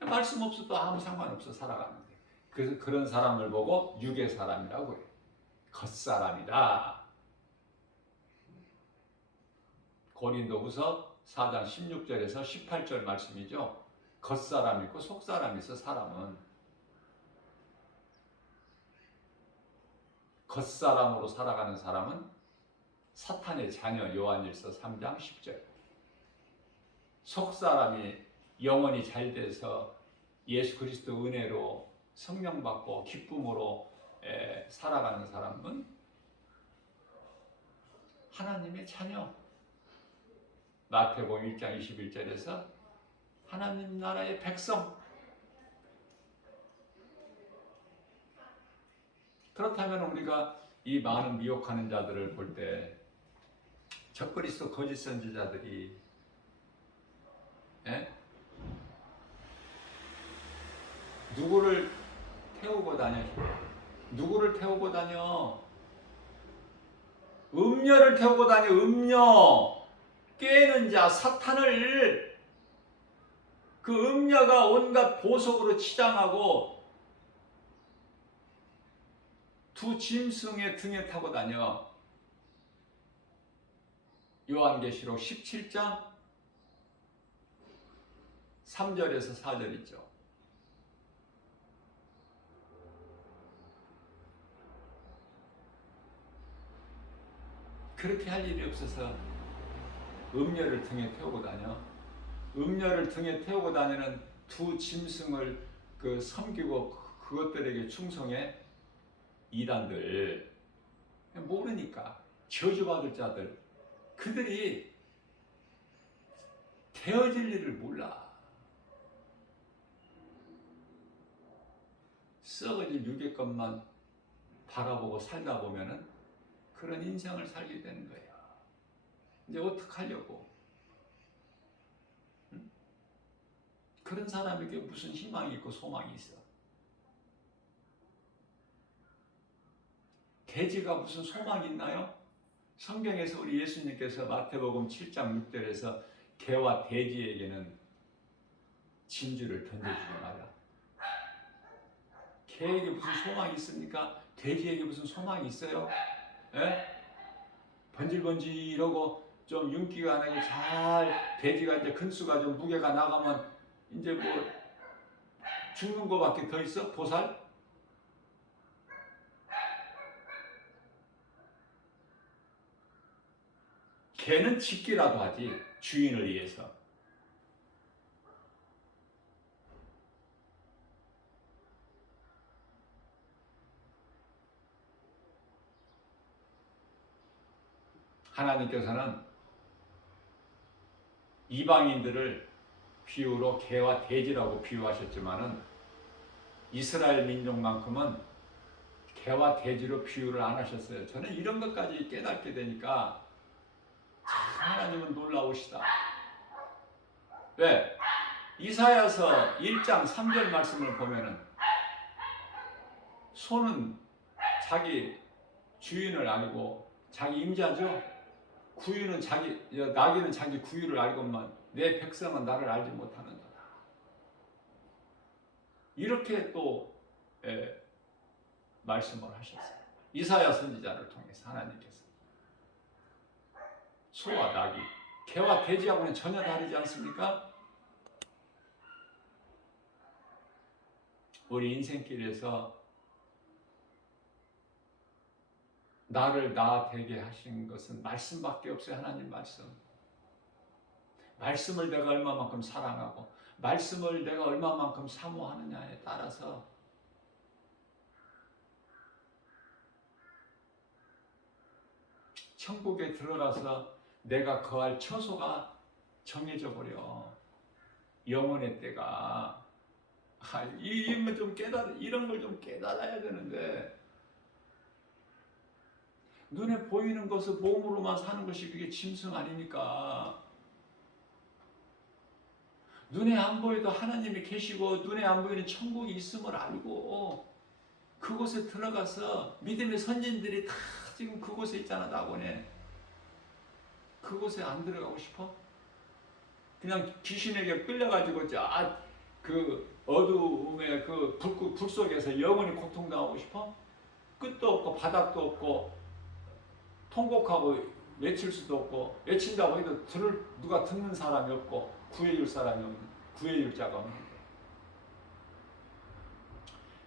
말씀 없어도 아무 상관없어 살아가는데. 그래서 그런 사람을 보고 육의 사람이라고 해요. 겉사람이다. 고린도후서 4장 16절에서 18절 말씀이죠. 겉사람이 있고 속사람이 있어. 사람은 겉사람으로 살아가는 사람은 사탄의 자녀. 요한일서 3장 10절. 속사람이 영혼이 잘 돼서 예수 그리스도 은혜로 성령 받고 기쁨으로 살아가는 사람은 하나님의 자녀. 마태복음 1장 21절에서 하나님 나라의 백성. 그렇다면 우리가 이 많은 미혹하는 자들을 볼 때 적그리스도 거짓 선지자들이 누구를 태우고 다녀? 누구를 태우고 다녀? 음녀를 태우고 다녀. 음녀. 깨는 자 사탄을. 그 음녀가 온갖 보석으로 치장하고 두 짐승의 등에 타고 다녀. 요한계시록 17장 3절에서 4절 있죠. 그렇게 할 일이 없어서 음녀를 등에 태우고 다녀. 음녀를 등에 태우고 다니는 두 짐승을 섬기고 그것들에게 충성해. 이단들, 모르니까 저주받을 자들, 그들이 되어질 일을 몰라. 썩어질 육의 것만 바라보고 살다 보면은 그런 인생을 살게 되는 거예요. 이제 어떡하려고? 응? 그런 사람에게 무슨 희망이 있고 소망이 있어? 돼지가 무슨 소망이 있나요? 성경에서 우리 예수님께서 마태복음 7장 6절에서 개와 돼지에게는 진주를 던져주지 마라. 개에게 무슨 소망이 있습니까? 돼지에게 무슨 소망이 있어요? 번질번질하고 좀 윤기가 나게 잘 돼지가 이제 근수가 좀 무게가 나가면 이제 뭐 죽는 거밖에 더 있어? 보살? 개는 짖기라도 하지, 주인을 위해서. 하나님께서는 이방인들을 비유로 개와 돼지라고 비유하셨지만은 이스라엘 민족만큼은 개와 돼지로 비유를 안 하셨어요. 저는 이런 것까지 깨닫게 되니까 하나님은 놀라우시다. 왜? 이사야서 1장 3절 말씀을 보면은 소는 자기 주인을 알고 자기 임자죠. 나귀는 자기 구유를 알고만 내 백성은 나를 알지 못하는도다. 이렇게 또 말씀을 하셨어요. 이사야 선지자를 통해서 하나님께서 소와 나귀, 개와 돼지하고는 전혀 다르지 않습니까? 우리 인생길에서 나를 나 되게 하신 것은 말씀밖에 없어요. 하나님 말씀. 말씀을 내가 얼마만큼 사랑하고 말씀을 내가 얼마만큼 사모하느냐에 따라서 천국에 들어가서 내가 거할 처소가 정해져 버려. 영원의 때가. 이런 걸 좀 깨달아야 되는데 눈에 보이는 것을 몸으로만 사는 것이 그게 짐승 아닙니까? 눈에 안 보여도 하나님이 계시고 눈에 안 보이는 천국이 있음을 알고 그곳에 들어가서 믿음의 선진들이 다 지금 그곳에 있잖아. 낙원에. 그곳에 안 들어가고 싶어? 그냥 귀신에게 끌려가지고 그 어두움의 그 불 속에서 영원히 고통당하고 싶어? 끝도 없고 바닥도 없고 통곡하고 외칠 수도 없고 외친다고 해도 누가 듣는 사람이 없고 구해줄 사람이 없는, 구해줄 자가 없는데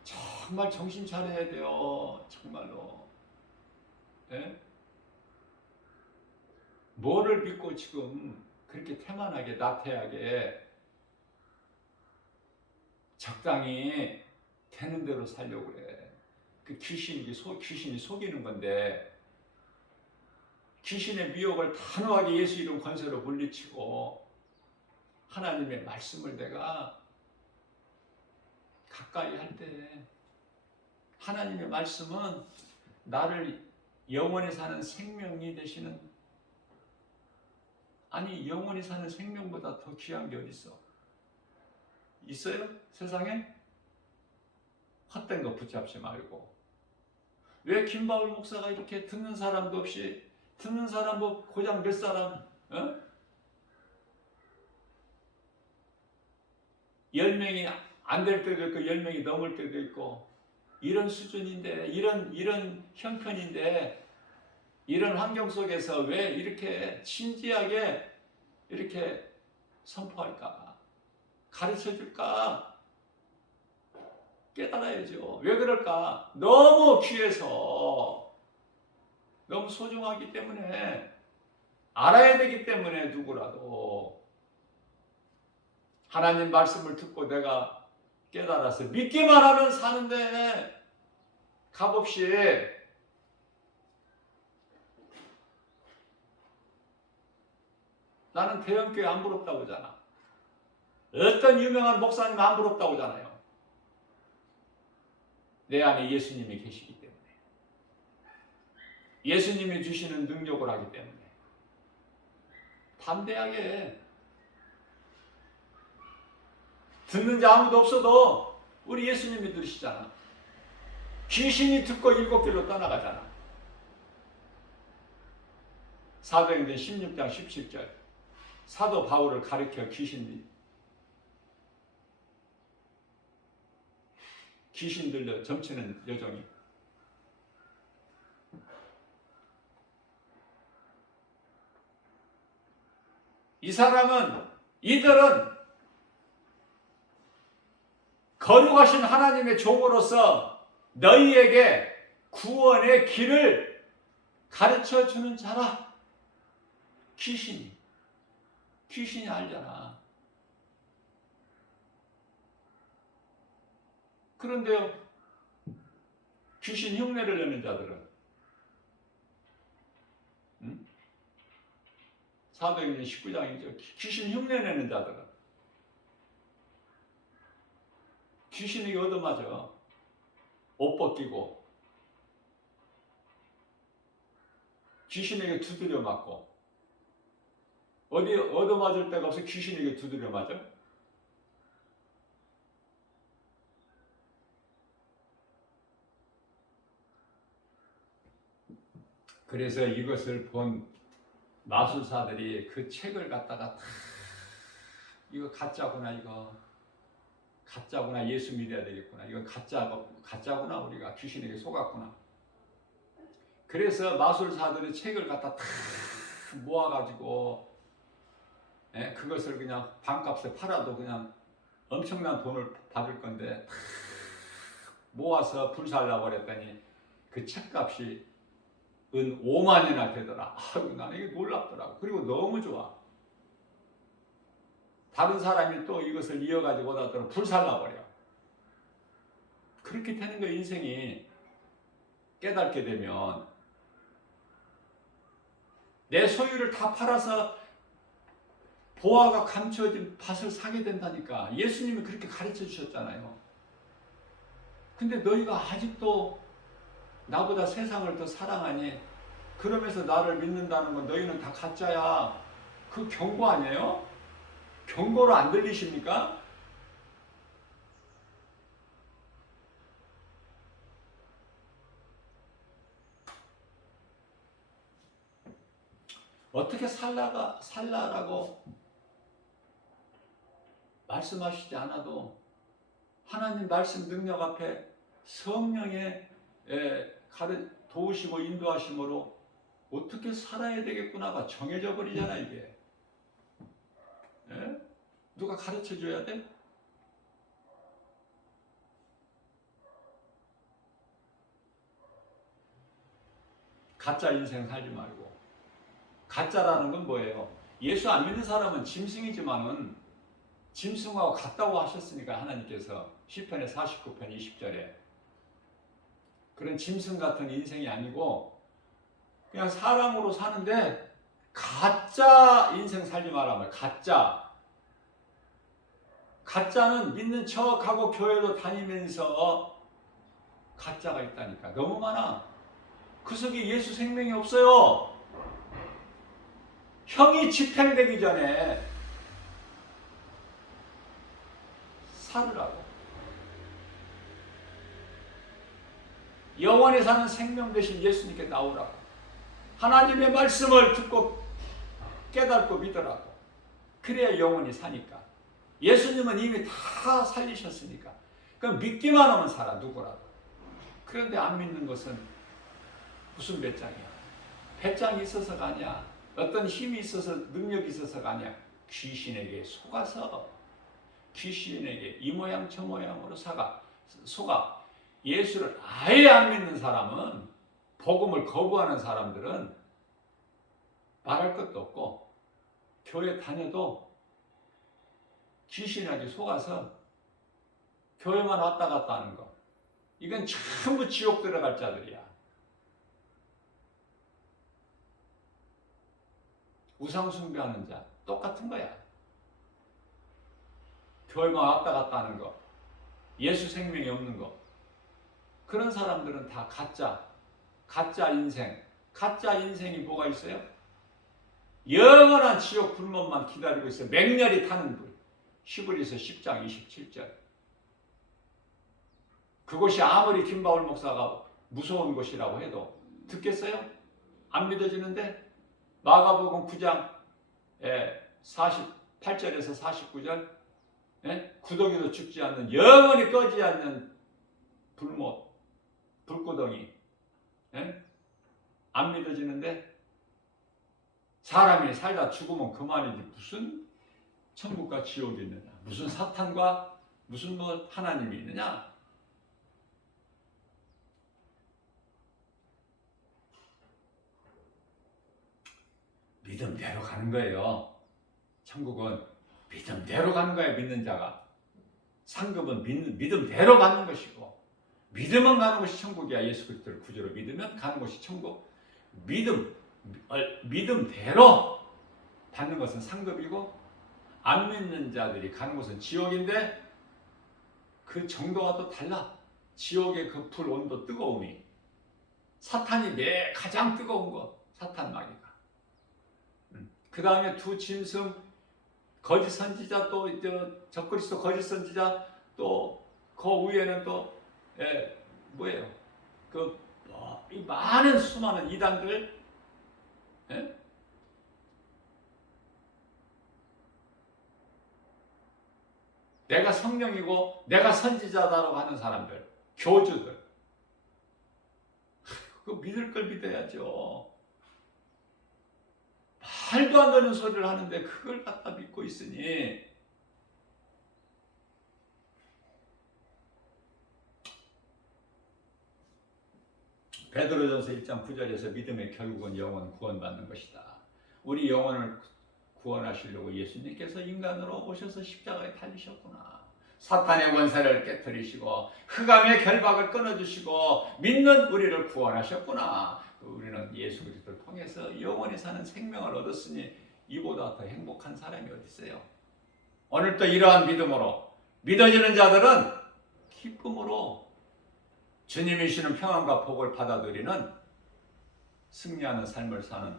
정말 정신 차려야 돼요. 정말로. 네? 뭐를 믿고 지금 그렇게 태만하게 나태하게 적당히 되는 대로 살려고 그래. 그 귀신이 속이는 건데 귀신의 미혹을 단호하게 예수 이름 권세로 물리치고 하나님의 말씀을 내가 가까이 할 때 하나님의 말씀은 나를 영원히 사는 생명이 되시는, 아니 영원히 사는 생명보다 더 귀한 게 어디 있어? 있어요? 세상에? 헛된 거 붙잡지 말고. 왜 김바울 목사가 이렇게 듣는 사람도 없이, 듣는 사람 뭐 고작 몇 사람, 10명이 안 될 때도 있고 10명이 넘을 때도 있고 이런 수준인데, 이런 형편인데, 이런 환경 속에서 왜 이렇게 진지하게 이렇게 선포할까? 가르쳐 줄까? 깨달아야죠. 왜 그럴까? 너무 귀해서, 너무 소중하기 때문에, 알아야 되기 때문에 누구라도 하나님 말씀을 듣고 내가 깨달아서 믿기만 하면 사는데 값없이 나는 대형교회 안 부럽다고 하잖아. 어떤 유명한 목사님 안 부럽다고 하잖아요. 내 안에 예수님이 계시기 때문에, 예수님이 주시는 능력을 하기 때문에 담대하게 듣는 자 아무도 없어도 우리 예수님이 들으시잖아. 귀신이 듣고 7길로 떠나가잖아. 사도행전 16장 17절 사도 바울을 가리켜 귀신 들려 점치는 여정이, 이들은 거룩하신 하나님의 종으로서 너희에게 구원의 길을 가르쳐 주는 자라. 귀신이 알잖아. 그런데요, 귀신 흉내를 내는 자들은, 사도행전 19장이죠. 귀신 흉내내는 자들은, 귀신에게 얻어맞아. 옷 벗기고 귀신에게 두드려 맞고. 어디 얻어맞을 데가 없어 귀신에게 두드려 맞아? 그래서 이것을 본 마술사들이 그 책을 갖다가 다 이거 가짜구나, 이거 가짜구나, 예수 믿어야 되겠구나, 이건 가짜구나, 우리가 귀신에게 속았구나. 그래서 마술사들의 책을 갖다 다 모아가지고 그것을 그냥 반값에 팔아도 그냥 엄청난 돈을 받을 건데 다 모아서 불살라 버렸더니 그 책값이 은 5만이나 되더라. 아유, 나는 이게 놀랍더라고. 그리고 너무 좋아. 다른 사람이 또 이것을 이어가지고 오다더라 불살라 버려. 그렇게 되는 거 인생이. 깨닫게 되면 내 소유를 다 팔아서 보화가 감추어진 밭을 사게 된다니까. 예수님이 그렇게 가르쳐 주셨잖아요. 근데 너희가 아직도 나보다 세상을 더 사랑하니 그러면서 나를 믿는다는 건 너희는 다 가짜야. 그 경고 아니에요? 경고로 안 들리십니까? 어떻게 살라라고 말씀하시지 않아도 하나님 말씀 능력 앞에 성령의 도우시고 인도하심으로 어떻게 살아야 되겠구나가 정해져 버리잖아, 이게. 누가 가르쳐 줘야 돼? 가짜 인생 살지 말고. 가짜라는 건 뭐예요? 예수 안 믿는 사람은 짐승이지만은 짐승하고 같다고 하셨으니까 하나님께서 시편의 49편 20절에 그런 짐승 같은 인생이 아니고 그냥 사람으로 사는데 가짜 인생 살지 말라면 가짜는 믿는 척하고 교회도 다니면서 가짜가 있다니까. 너무 많아. 그 속에 예수 생명이 없어요. 형이 집행되기 전에 살으라고. 영원히 사는 생명 대신 예수님께 나오라고. 하나님의 말씀을 듣고 깨닫고 믿으라고. 그래야 영원히 사니까. 예수님은 이미 다 살리셨으니까. 그럼 믿기만 하면 살아, 누구라도. 그런데 안 믿는 것은 무슨 배짱이야? 배짱이 있어서가 아니야. 어떤 힘이 있어서 능력이 있어서가 아니야. 귀신에게 속아서 귀신에게 이 모양 저 모양으로 속아. 예수를 아예 안 믿는 사람은, 복음을 거부하는 사람들은 말할 것도 없고 교회 다녀도 귀신에게 속아서 교회만 왔다 갔다 하는 거, 이건 전부 지옥 들어갈 자들이야. 우상 숭배하는 자 똑같은 거야. 교회만 왔다 갔다 하는 거, 예수 생명이 없는 거, 그런 사람들은 다 가짜 인생. 가짜 인생이 뭐가 있어요? 영원한 지옥 불못만 기다리고 있어요. 맹렬히 타는 불. 히브리서 10장 27절. 그곳이 아무리 김바울 목사가 무서운 곳이라고 해도 듣겠어요? 안 믿어지는데 마가복음 9장 48절에서 49절, 구더기도 죽지 않는 영원히 꺼지지 않는 불못, 불구덩이, 안 믿어지는데 사람이 살다 죽으면 그만이지 무슨 천국과 지옥이 있느냐, 무슨 사탄과 무슨 하나님이 있느냐. 믿음대로 가는 거예요. 천국은 믿음대로 가는 거예요. 믿는 자가. 상급은 믿음대로 받는 것이고, 믿으면 가는 것이 천국이야. 예수 그리스도를 구주로 믿으면 가는 것이 천국. 믿음대로 받는 것은 상급이고, 안 믿는 자들이 가는 곳은 지옥인데, 그 정도가 또 달라. 지옥의 그 불 온도 뜨거움이. 사탄이 가장 뜨거운 거. 사탄 마귀가. 그 다음에 두 짐승 거짓 선지자 또 적그리스도 거짓 선지자 또 그 위에는 또 뭐예요? 이 많은 수많은 이단들 내가 성령이고 내가 선지자다라고 하는 사람들, 교주들 그거 믿을 걸 믿어야죠. 말도 안 되는 소리를 하는데 그걸 갖다 믿고 있으니 베드로전서 1장 9절에서 믿음의 결국은 영혼 구원받는 것이다. 우리 영혼을 구원하시려고 예수님께서 인간으로 오셔서 십자가에 달리셨구나. 사탄의 권세를 깨뜨리시고 흑암의 결박을 끊어주시고 믿는 우리를 구원하셨구나. 우리는 예수 그리스도를 통해서 영원히 사는 생명을 얻었으니 이보다 더 행복한 사람이 어디 있어요? 오늘 또 이러한 믿음으로 믿어지는 자들은 기쁨으로 주님이 주시는 평안과 복을 받아들이는 승리하는 삶을 사는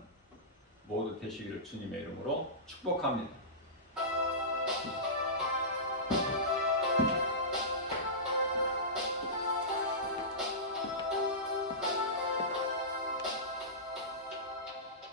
모두 되시기를 주님의 이름으로 축복합니다.